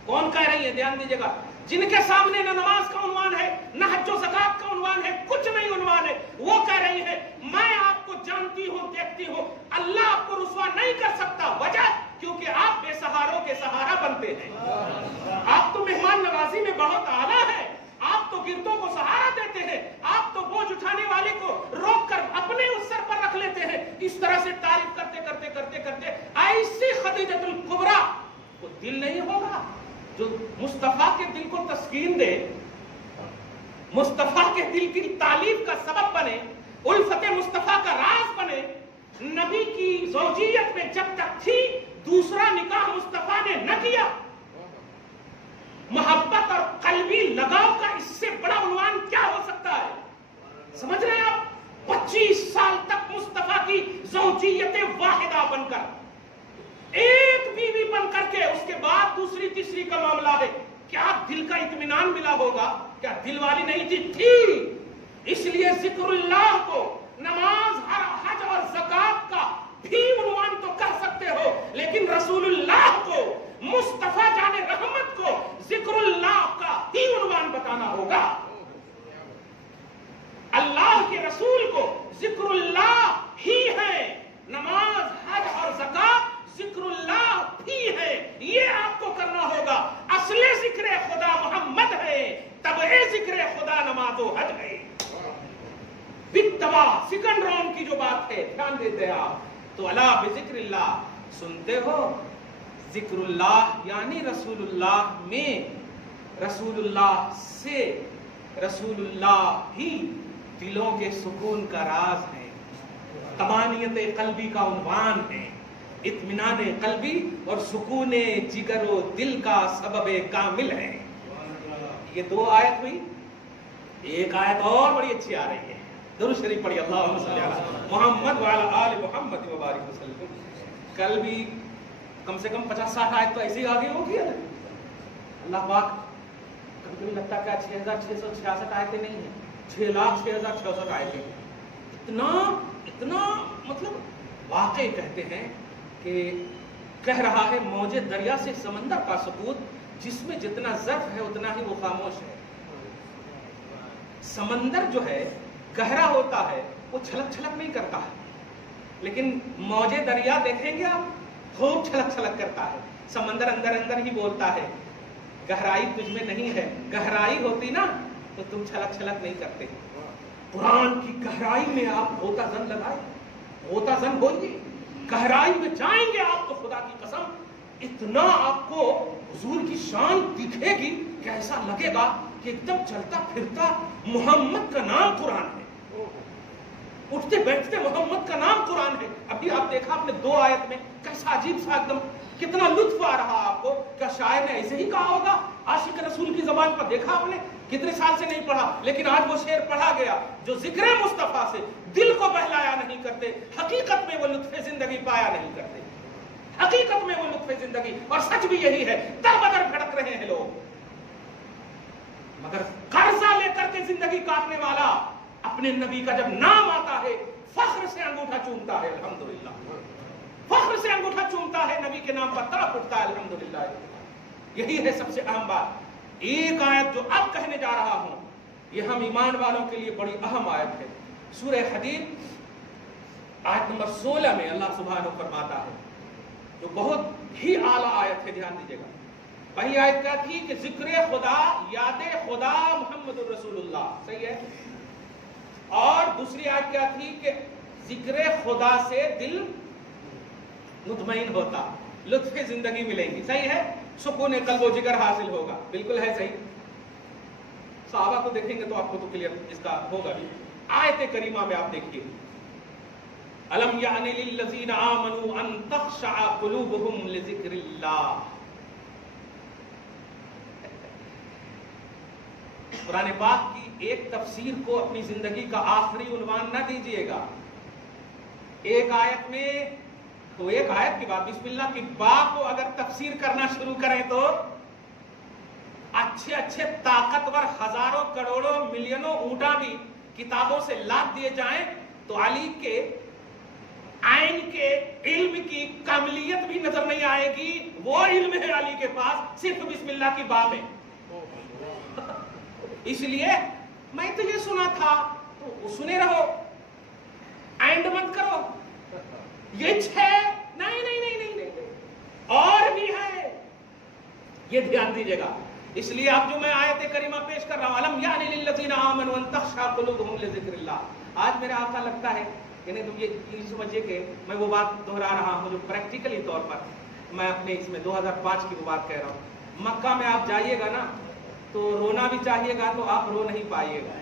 کون کہہ رہی ہے؟ دھیان دیجیے گا، جن کے سامنے نہ نماز کا عنوان ہے، نہ حج و زکات کا عنوان ہے، کچھ نہیں عنوان ہے، وہ کہہ رہی ہے میں آپ کو جانتی ہوں، دیکھتی ہوں، اللہ آپ کو رسوا نہیں کر سکتا۔ وجہ کیونکہ آپ بے سہاروں کے سہارا بنتے ہیں، آپ تو مہمان نوازی میں بہت اعلیٰ ہیں، آپ تو گردوں کو سہارا دیتے ہیں، آپ تو بوجھ اٹھانے والے کو روک کر اپنے اس سر پر رکھ لیتے ہیں۔ اس طرح سے تعریف کرتے ایسی خدیجۃ الکبریٰ کو دل نہیں ہوگا جو مصطفیٰ کے دل کو تسکین دے، مصطفیٰ کے دل کی تعلیف کا سبب بنے، الفت مصطفیٰ کا راز بنے۔ نبی کی زوجیت میں جب تک تھی دوسرا نکاح مصطفیٰ نے نہ کیا۔ محبت اور قلبی لگاؤ کا اس سے بڑا عنوان کیا ہو سکتا ہے؟ سمجھ رہے ہیں آپ؟ 25 سال تک مصطفیٰ کی زوجیت واحدہ بن کر، ایک بیوی بن کر کے، اس کے بعد دوسری تیسری کا معاملہ ہے، کیا دل کا اطمینان ملا ہوگا؟ کیا دل والی نہیں تھی؟ اس لیے ذکر اللہ کو نماز، حج اور زکات کا بھی عنوان تو کہہ سکتے ہو، لیکن رسول اللہ کو، مصطفیٰ جان رحمت کو ذکر اللہ کا ہی عنوان بتانا ہوگا۔ اللہ کے رسول کو ذکر اللہ ہی ہے، نماز، حج اور زکات ذکر اللہ بھی ہے، یہ آپ کو کرنا ہوگا۔ اصل ذکر خدا محمد ہے، تبع ذکر خدا نماز و حج ہے۔ بالتبع سیکنڈ راؤنڈ کی جو بات ہے، دھیان دیتے ہیں آپ تو الا بذکر اللہ، سنتے ہو؟ ذکر اللہ یعنی رسول اللہ میں، رسول اللہ سے، رسول اللہ ہی دلوں کے سکون کا راز ہیں، طمانینت قلبی کا عنوان ہے، اطمینان قلبی اور سکون جگر و دل کا سبب کامل ہے۔ یہ 2 آیت ہوئی، ایک آیت اور بڑی اچھی آ رہی ہے، درود شریف پڑھی، اللہم صلی علی محمد وعلی آل محمد وبارک وسلم۔ کل بھی کم سے کم 50-60 آیت تو ایسی آگے ہوگی اللہ پاک۔ کبھی کبھی لگتا ہے کہ 6666 آیتیں نہیں ہیں، 6,06,666 آیتیں، اتنا مطلب واقعی کہتے ہیں کہ کہہ رہا ہے موج دریا سے سمندر کا سکوت، جس میں جتنا ظرف ہے اتنا ہی وہ خاموش ہے۔ سمندر جو ہے گہرا ہوتا ہے، وہ چھلک چھلک نہیں کرتا ہے، لیکن موج دریا دیکھیں گے آپ، خوب چھلک چھلک کرتا ہے۔ سمندر اندر اندر ہی بولتا ہے گہرائی تجھ میں نہیں ہے، گہرائی ہوتی نا تو تم چھلک چھلک نہیں کرتے۔ قرآن کی گہرائی میں آپ غوطہ زن لگائیں، غوطہ زن بولیے، گہرائی میں جائیں گے آپ تو خدا کی قسم اتنا آپ کو حضور کی شان دکھے گی کہ ایسا لگے گا کہ ایک دم چلتا پھرتا محمد کا نام قرآن ہے، اٹھتے بیٹھتے محمد کا نام قرآن ہے۔ ابھی آپ دیکھا آپ نے 2 آیت میں کیسا عجیب سا ایک دم، کتنا لطف آ رہا آپ کو۔ کیا شاعر نے ایسے ہی کہا ہوگا؟ عاشق رسول کی زبان پر دیکھا آپ نے، کتنے سال سے نہیں پڑھا، لیکن آج وہ شعر پڑھا گیا جو ذکر مصطفیٰ سے دل کو بہلایا نہیں کرتے، حقیقت میں وہ لطف زندگی پایا نہیں کرتے، حقیقت میں وہ لطف زندگی۔ اور سچ بھی یہی ہے، در بدر بھڑک رہے ہیں لوگ، مگر قرضہ لے کر کے زندگی کاٹنے والا اپنے نبی کا جب نام آتا ہے فخر سے انگوٹھا چومتا ہے، الحمدللہ، فخر سے انگوٹھا چومتا ہے، نبی کے نام پر تڑپ اٹھتا ہے، الحمدللہ۔ یہی ہے سب سے اہم بات۔ ایک آیت جو اب کہنے جا رہا ہوں، یہ ہم ایمان والوں کے لیے بڑی اہم آیت ہے۔ سورہ حدید آیت نمبر 16 میں اللہ سبحانہ فرماتا ہے، جو بہت ہی اعلیٰ آیت ہے، دھیان دیجیے گا۔ پہلی آیت کیا تھی کہ ذکر خدا، یاد خدا محمد الرسول اللہ، صحیح ہے؟ اور دوسری آیت کیا تھی کہ ذکر خدا سے دل مطمئن ہوتا، لطف زندگی ملیں گی، صحیح ہے؟ سکون قلب و جگر حاصل ہوگا، بالکل ہے صحیح۔ صحابہ کو دیکھیں گے تو آپ کو تو کلیئر اس کا ہوگا بھی۔ آیت کریمہ میں آپ دیکھیے، الم یعن للذین آمنوا ان تخشع قلوبہم لذکر اللہ۔ قرآن پاک کی ایک تفسیر کو اپنی زندگی کا آخری عنوان نہ دیجیے گا۔ ایک آیت میں تو ایک آیت کی بات، بسم اللہ کی با کو اگر تفسیر کرنا شروع کریں تو اچھے طاقتور ہزاروں کروڑوں ملینوں اونٹا بھی کتابوں سے لاد دیے جائیں تو علی کے عین کے علم کی کاملیت بھی نظر نہیں آئے گی۔ وہ علم ہے علی کے پاس صرف بسم اللہ کی با میں۔ اس لیے میں تو یہ سنا تھا تو سنے رہو، اینڈ مت کرو، یہ 6 نہیں اور بھی ہے، یہ دھیان دیجیے گا۔ اس لیے اب جو میں آیت کریمہ پیش کر رہا ہوں، الم یعن للذین آمنوا ان تخشع قلوبہم لذکر اللہ، آج میرا آقا لگتا ہے کہ نہیں، تم یہ سمجھیے کہ میں وہ بات دہرا رہا ہوں جو پریکٹیکلی طور پر میں اپنے اس میں 2005 کی وہ بات کہہ رہا ہوں۔ مکہ میں آپ جائیے گا نا تو رونا بھی چاہیے گا تو آپ رو نہیں پائیے گا،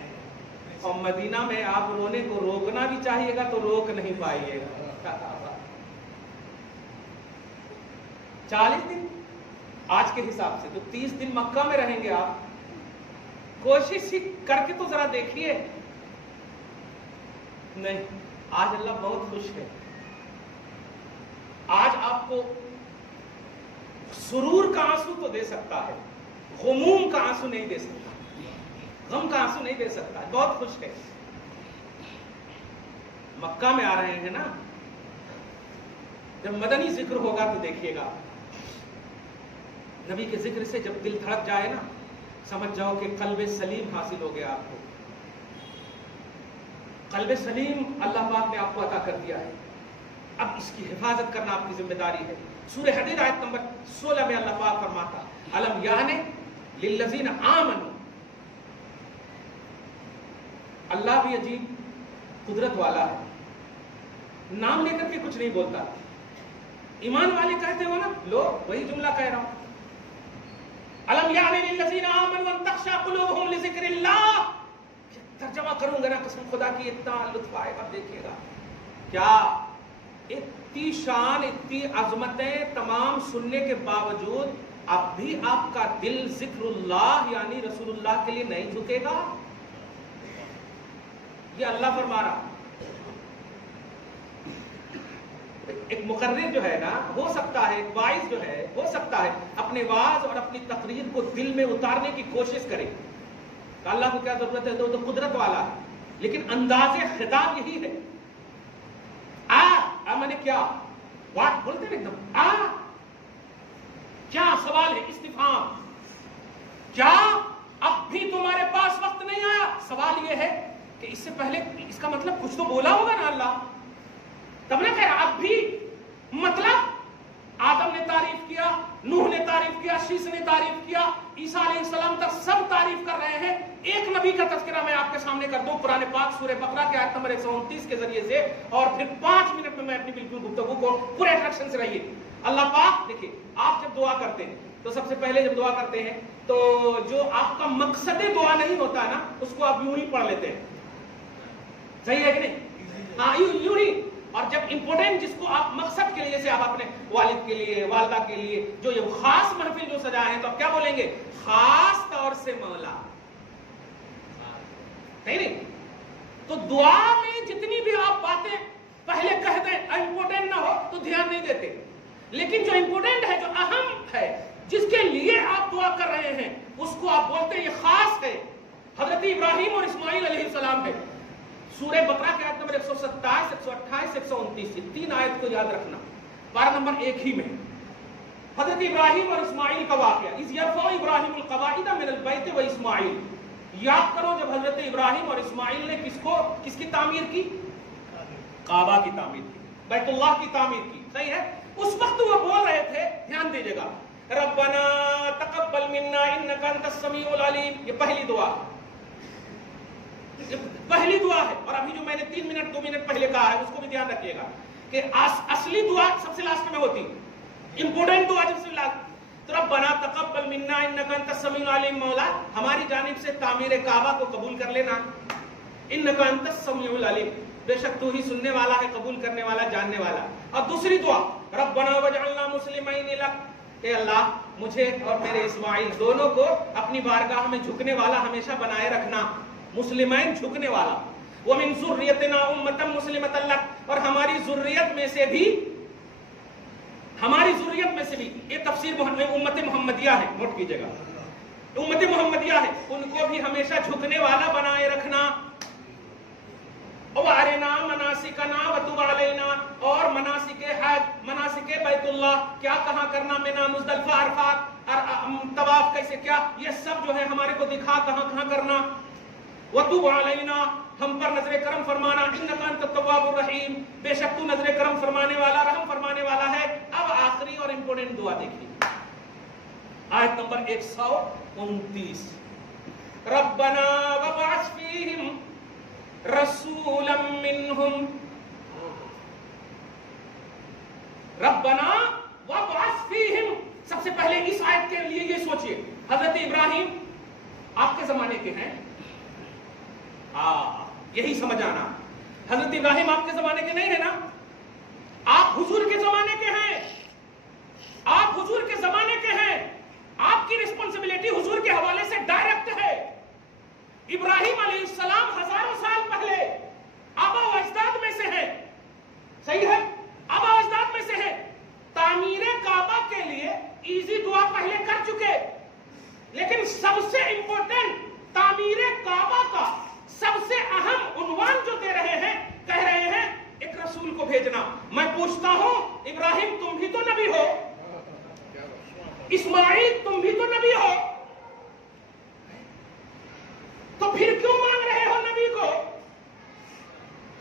اور مدینہ میں آپ رونے کو روکنا بھی چاہیے گا تو روک نہیں پائیے گا۔ 40 دن آج کے حساب سے تو 30 دن مکہ میں رہیں گے آپ، کوشش کر کے تو ذرا دیکھیے۔ نہیں، آج اللہ بہت خوش ہے، آج آپ کو سرور کا آنسو تو دے سکتا ہے، غموم کا آنسو نہیں دے سکتا، غم کا آنسو نہیں دے سکتا، بہت خوش ہے۔ مکہ میں آ رہے ہیں نا، جب مدنی ذکر ہوگا تو دیکھیے گا، نبی کے ذکر سے جب دل دھڑک جائے نا، سمجھ جاؤ کہ قلب سلیم حاصل ہو گیا آپ کو۔ قلب سلیم اللہ پاک نے آپ کو عطا کر دیا ہے، اب اس کی حفاظت کرنا آپ کی ذمہ داری ہے۔ سورہ حدید آیت نمبر 16 میں اللہ پاک فرماتا، الم یعن للذین آمنوا، اللہ بھی عجیب قدرت والا ہے، نام لے کر کے کچھ نہیں بولتا۔ ایمان والے کہتے ہو نا لو، وہی جملہ کہہ رہا ہوں، الم یعن للذین آمنوا ان تخشع قلوبہم لذکر اللہ۔ ترجمہ کروں گا نا قسم خدا کی اتنا لطف آئے گا, دیکھیے گا کیا اتنی شان اتنی عظمتیں تمام سننے کے باوجود اب بھی آپ کا دل ذکر اللہ یعنی رسول اللہ کے لیے نہیں جھکے گا. یہ اللہ فرما رہا. ایک مقرر جو ہے نا ہو سکتا ہے, ایک واعظ جو ہے ہو سکتا ہے اپنے واعظ اور اپنی تقریر کو دل میں اتارنے کی کوشش کرے. اللہ کو کیا ضرورت ہے, تو قدرت والا ہے, لیکن انداز خطاب یہی ہے. میں نے کیا واٹ بولتے ہیں ایک دم کیا سوال ہے, استفہام. کیا اب بھی تمہارے پاس وقت نہیں آیا؟ سوال یہ ہے کہ اس سے پہلے اس کا مطلب کچھ تو بولا ہوگا نا اللہ, تب نہ کہہ رہا اب بھی. مطلب آدم نے تعریف کیا, نوح نے تعریف کیا, شیس نے تعریف کیا, عیسیٰ علیہ السلام تک سب تعریف کر رہے ہیں. ایک نبی کا تذکرہ میں آپ کے سامنے کر دوں, قرآن پاک سورہ بقرہ کے آیت نمبر 129 کے ذریعے سے, اور پھر 5 منٹ میں اپنی بالکل گفتگو کو پورے اٹریکشن سے رہیے. اللہ پاک دیکھیں, آپ جب دعا کرتے ہیں تو سب سے پہلے جب دعا کرتے ہیں تو جو آپ کا مقصد دعا نہیں ہوتا نا اس کو آپ یوں ہی پڑھ لیتے ہیں, صحیح ہے کہ نہیں؟ ہاں یوں ہی. اور جب امپورٹنٹ جس کو آپ مقصد کے لیے, جیسے آپ اپنے والد کے لیے, والدہ کے لیے جو یہ خاص محفل جو سجائے ہیں, تو آپ کیا بولیں گے؟ خاص طور سے مولا. نہیں, تو دعا میں جتنی بھی آپ باتیں پہلے کہہ دیں, امپورٹنٹ نہ ہو تو دھیان نہیں دیتے. لیکن جو امپورٹنٹ ہے, جو اہم ہے, جس کے لیے آپ دعا کر رہے ہیں, اس کو آپ بولتے ہیں یہ خاص ہے. حضرت ابراہیم اور اسماعیل علیہ السلام ہے. سورہ بقرہ کے آیت نمبر 127, 128, 129, یہ 3 آیت کو یاد رکھنا. پارہ نمبر 1 ہی میں حضرت ابراہیم اور اسماعیل کا واقعہ. اذ یرفع ابراہیم القواعد من البیت و اسماعیل. یاد کرو جب حضرت ابراہیم اور اسماعیل نے کس کی تعمیر کی؟ کعبہ کی تعمیر کی, بیت اللہ کی تعمیر کی. صحیح ہے. اس وقت وہ بول رہے تھے, دھیان دیجیے گا, ربنا تقبل منا انک انت السمیع العلیم. یہ پہلی دعا, پہلی دعا ہے. اور ابھی جو میں نے 3 منٹ 2 منٹ پہلے کہا ہے اس کو بھی دھیان رکھیے گا کہ اصلی دعا سب سے لاسٹ میں ہوتی, امپورٹنٹ دعا جب سے لاسٹ. تو ربنا تقبل منا انک انت السمیع العلیم. مولا ہماری جانب سے تعمیر کعبہ کو قبول کر لینا. انک انت السمیع العلیم, بے شک تو ہی سننے والا ہے, قبول کرنے والا, جاننے والا. اور دوسری دعا ربنا وجعلنا مسلمین لک. اے اللہ مجھے اور میرے اسماعیل دونوں کو اپنی بارگاہ میں جھکنے والا ہمیشہ بنائے رکھنا. مسلمین جھکنے والا. ومن ذریتنا امتا مسلمۃ لک. اور ہماری ذریت میں سے بھی, یہ تفسیر امت محمدیہ ہے, نوٹ کیجئے گا, امت محمدیہ ہے, ان کو بھی ہمیشہ جھکنے والا بنائے رکھنا. وارنا مناسکنا وتب علینا. اور مناسک حج, مناسک بیت اللہ, کیا کہاں کرنا, منا, مزدلفہ, عرفات, طواف کیسے کیا, یہ سب جو ہے ہمارے کو دکھا کہاں کہاں کرنا. وتب علینا, ہم پر نظر کرم فرمانا. انک انت التواب الرحیم, بے شک تو نظر کرم فرمانے والا, رحم فرمانے والا ہے. اب آخری اور امپورٹنٹ دعا دیکھیے, آیت نمبر 129. ربنا وابعث فیہم رسولا منہم. ربنا وابعث فیہم. سب سے پہلے اس آیت کے لیے یہ سوچئے, حضرت ابراہیم آپ کے زمانے کے ہیں, یہی سمجھ آنا. حضرت ابراہیم آپ کے زمانے کے نہیں ہے نا, آپ حضور کے زمانے کے ہیں, آپ حضور کے زمانے کے ہیں. آپ کی رسپانسبلٹی حضور کے حوالے سے ڈائریکٹ ہے. ابراہیم علیہ السلام ہزاروں سال پہلے آبا و اجداد میں سے ہے, صحیح ہے, آبا و اجداد میں سے ہے. تعمیر کعبہ کے لیے ایزی دعا پہلے کر چکے, لیکن سب سے امپورٹنٹ تعمیر کعبہ کا سب سے اہم عنوان جو دے رہے ہیں, کہہ رہے ہیں ایک رسول کو بھیجنا. میں پوچھتا ہوں ابراہیم تم بھی تو نبی ہو, اسماعیل تم بھی تو نبی ہو, تو پھر کیوں مانگ رہے ہو نبی کو؟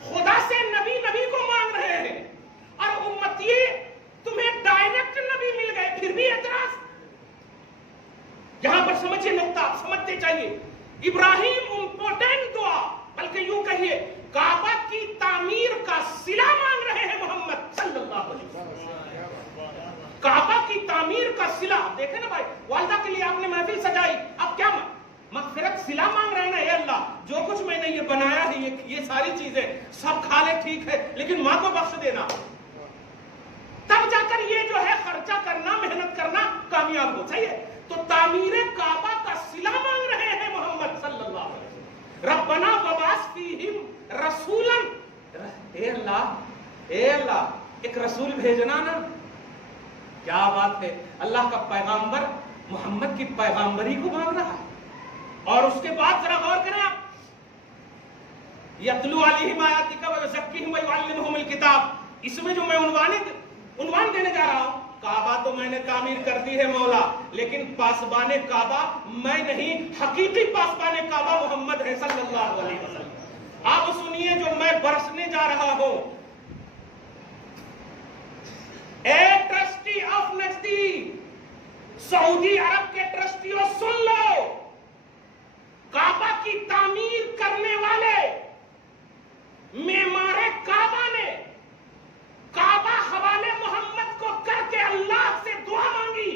خدا سے نبی کو مانگ رہے ہیں, اور امتی تمہیں ڈائریکٹ نبی مل گئے, پھر بھی اعتراض. یہاں پر سمجھے نقطہ, سمجھتے چاہیے. ابراہیم امپورٹنٹ دعا, بلکہ یوں کہیے کعبہ کی تعمیر کا صلہ مانگ رہے ہیں محمد صلی اللہ علیہ وسلم. کعبہ کی تعمیر کا صلہ. دیکھیں نا بھائی, والدہ کے لیے آپ نے محفل سجائی, اب کیا مغفرت صلہ مانگ رہے ہیں نا, اے اللہ جو کچھ میں نے یہ بنایا ہے یہ ساری چیزیں سب کھا لے ٹھیک ہے، لیکن ماں کو بخش دینا، تب جا کر یہ جو ہے خرچہ کرنا، محنت کرنا کامیاب ہو. صحیح ہے. تو تعمیر کعبہ کا صلہ مانگ رہے ہیں محمد صلی اللہ علیہ وسلم. ربنا وبعث فیہم رسولا، اے اللہ ایک رسول بھیجنا نا. کیا بات ہے، اللہ کا پیغامبر محمد کی پیغامبری کو مانگ رہا ہے. اور اس کے بعد ذرا غور کریں آپ، یتلو علیہم آیاتک ویزکیہم ویعلمہم الکتاب. اس میں جو میں عنوان دینے جا رہا ہوں، کعبہ تو میں نے تعمیر کر دی ہے مولا، لیکن پاسبان کعبہ میں نہیں، حقیقی پاسبان کعبہ محمد ہے صلی اللہ علیہ وسلم. آپ سنیے جو میں برسنے جا رہا ہوں. اے ٹرسٹی آف نجدی، سعودی عرب کے ٹرسٹیوں سن لو، کعبہ کی تعمیر کرنے والے معمار کعبہ نے کعبہ حوالے محمد کو کر کے اللہ سے دعا مانگی.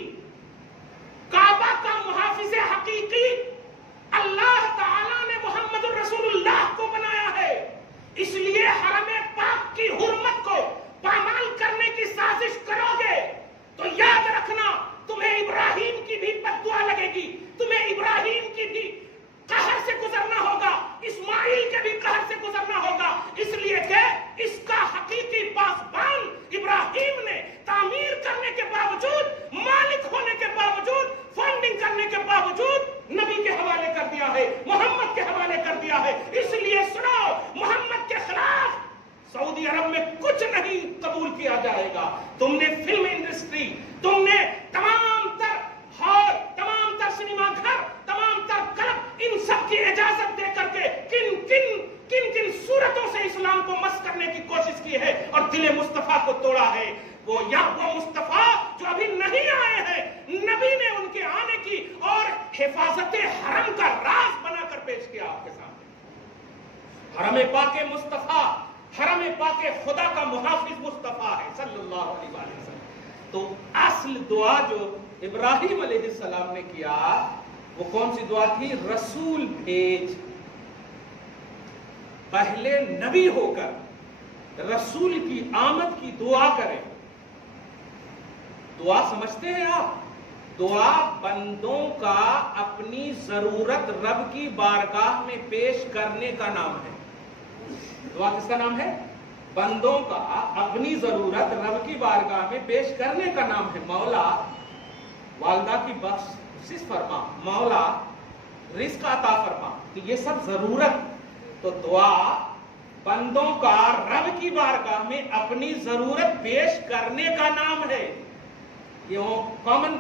کعبہ کا محافظ حقیقی اللہ تعالیٰ نے محمد الرسول اللہ کو بنایا ہے. اس لیے حرم پاک کی حرمت کو پامال کرنے کی سازش کرو گے تو یاد رکھنا تمہیں ابراہیم کی بھی بددعا لگے گی، تمہیں ابراہیم کی بھی قہر سے گزرنا ہوگا، اسماعیل کے بھی قہر سے گزرنا ہوگا. اس لیے کہ اس کا حقیقی پاسبان ابراہیم نے تعمیر کرنے کے باوجود، مالک ہونے کے باوجود، فنڈنگ کرنے کے باوجود نبی کے حوالے کر دیا ہے، محمد کے حوالے کر دیا ہے. اس لیے سنو، محمد کے خلاف سعودی عرب میں کچھ نہیں قبول کیا جائے گا. تم نے فلم انڈسٹری، تم نے تمام تر ہال، تمام تر سنیما گھر، تمام تر کلب، ان سب کی اجازت دے کر کے کن صورتوں سے اسلام کو مس کرنے کی کوشش کی ہے اور دل مصطفیٰ کو توڑا ہے. وہ مصطفیٰ جو ابھی نہیں آئے ہیں، نبی نے ان کے آنے کی اور حفاظت حرم کا راز بنا کر پیش کیا آپ کے سامنے. حرم پاک مصطفیٰ، حرم پاک خدا کا محافظ مصطفیٰ ہے صلی اللہ علیہ وسلم. تو اصل دعا جو ابراہیم علیہ السلام نے کیا وہ کون سی دعا تھی؟ رسول بھیج. پہلے نبی ہو کر رسول کی آمد کی دعا کریں. دعا سمجھتے ہیں آپ؟ دعا بندوں کا اپنی ضرورت رب کی بارگاہ میں پیش کرنے کا نام ہے. دعا کس کا نام ہے؟ بندوں کا اپنی ضرورت رب کی بارگاہ میں پیش کرنے کا نام ہے. مولا والدہ کی بخشش فرما، مولا رزق عطا فرما. تو یہ سب ضرورت. تو دعا بندوں کا رب کی بارگاہ میں اپنی ضرورت پیش کرنے کا نام ہے. یہ کامن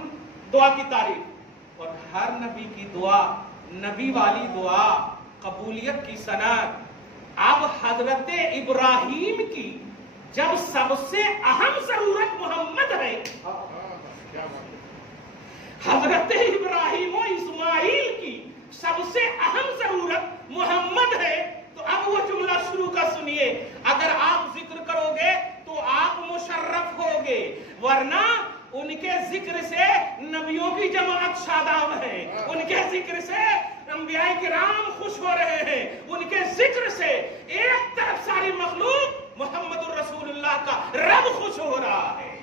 دعا کی تعریف. اور ہر نبی کی دعا، نبی والی دعا، قبولیت کی سند. اب حضرت ابراہیم کی جب سب سے اہم ضرورت محمد ہے، حضرت ابراہیم و اسماعیل کی سب سے اہم ضرورت محمد ہے، تو اب وہ جملہ شروع کا سنیے. اگر آپ ذکر کرو گے تو آپ مشرف ہوگے، ورنہ ان کے ذکر سے نبیوں کی جماعت شاداب ہے، ان کے ذکر سے انبیاء کرام خوش ہو رہے ہیں، ان کے ذکر سے ایک طرف ساری مخلوق محمد الرسول اللہ کا رب خوش ہو رہا ہے.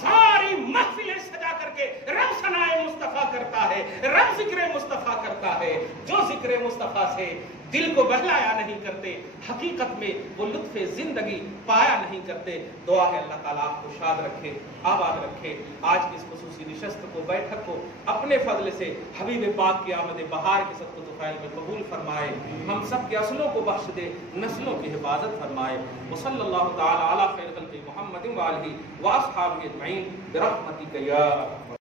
ساری محفلیں سجا کر کے رب ثنائے مصطفیٰ کرتا ہے، رب ذکر مصطفیٰ کرتا ہے. جو ذکر مصطفیٰ سے دل کو بہلایا نہیں کرتے، حقیقت میں وہ لطف زندگی پایا نہیں کرتے. دعا ہے اللہ تعالیٰ آپ کو شاد رکھے، آباد رکھے. آج کی اس خصوصی نشست کو، بیٹھک کو اپنے فضل سے حبیب پاک کی آمد بہار کے صدقۃ طفیل میں قبول فرمائے. ہم سب کے اصلوں کو بخش دے، نسلوں کی حفاظت فرمائے. وصلی اللہ تعالی علی خیر خلق محمد وآلہ واصحابہ اجمعین برحمتک یا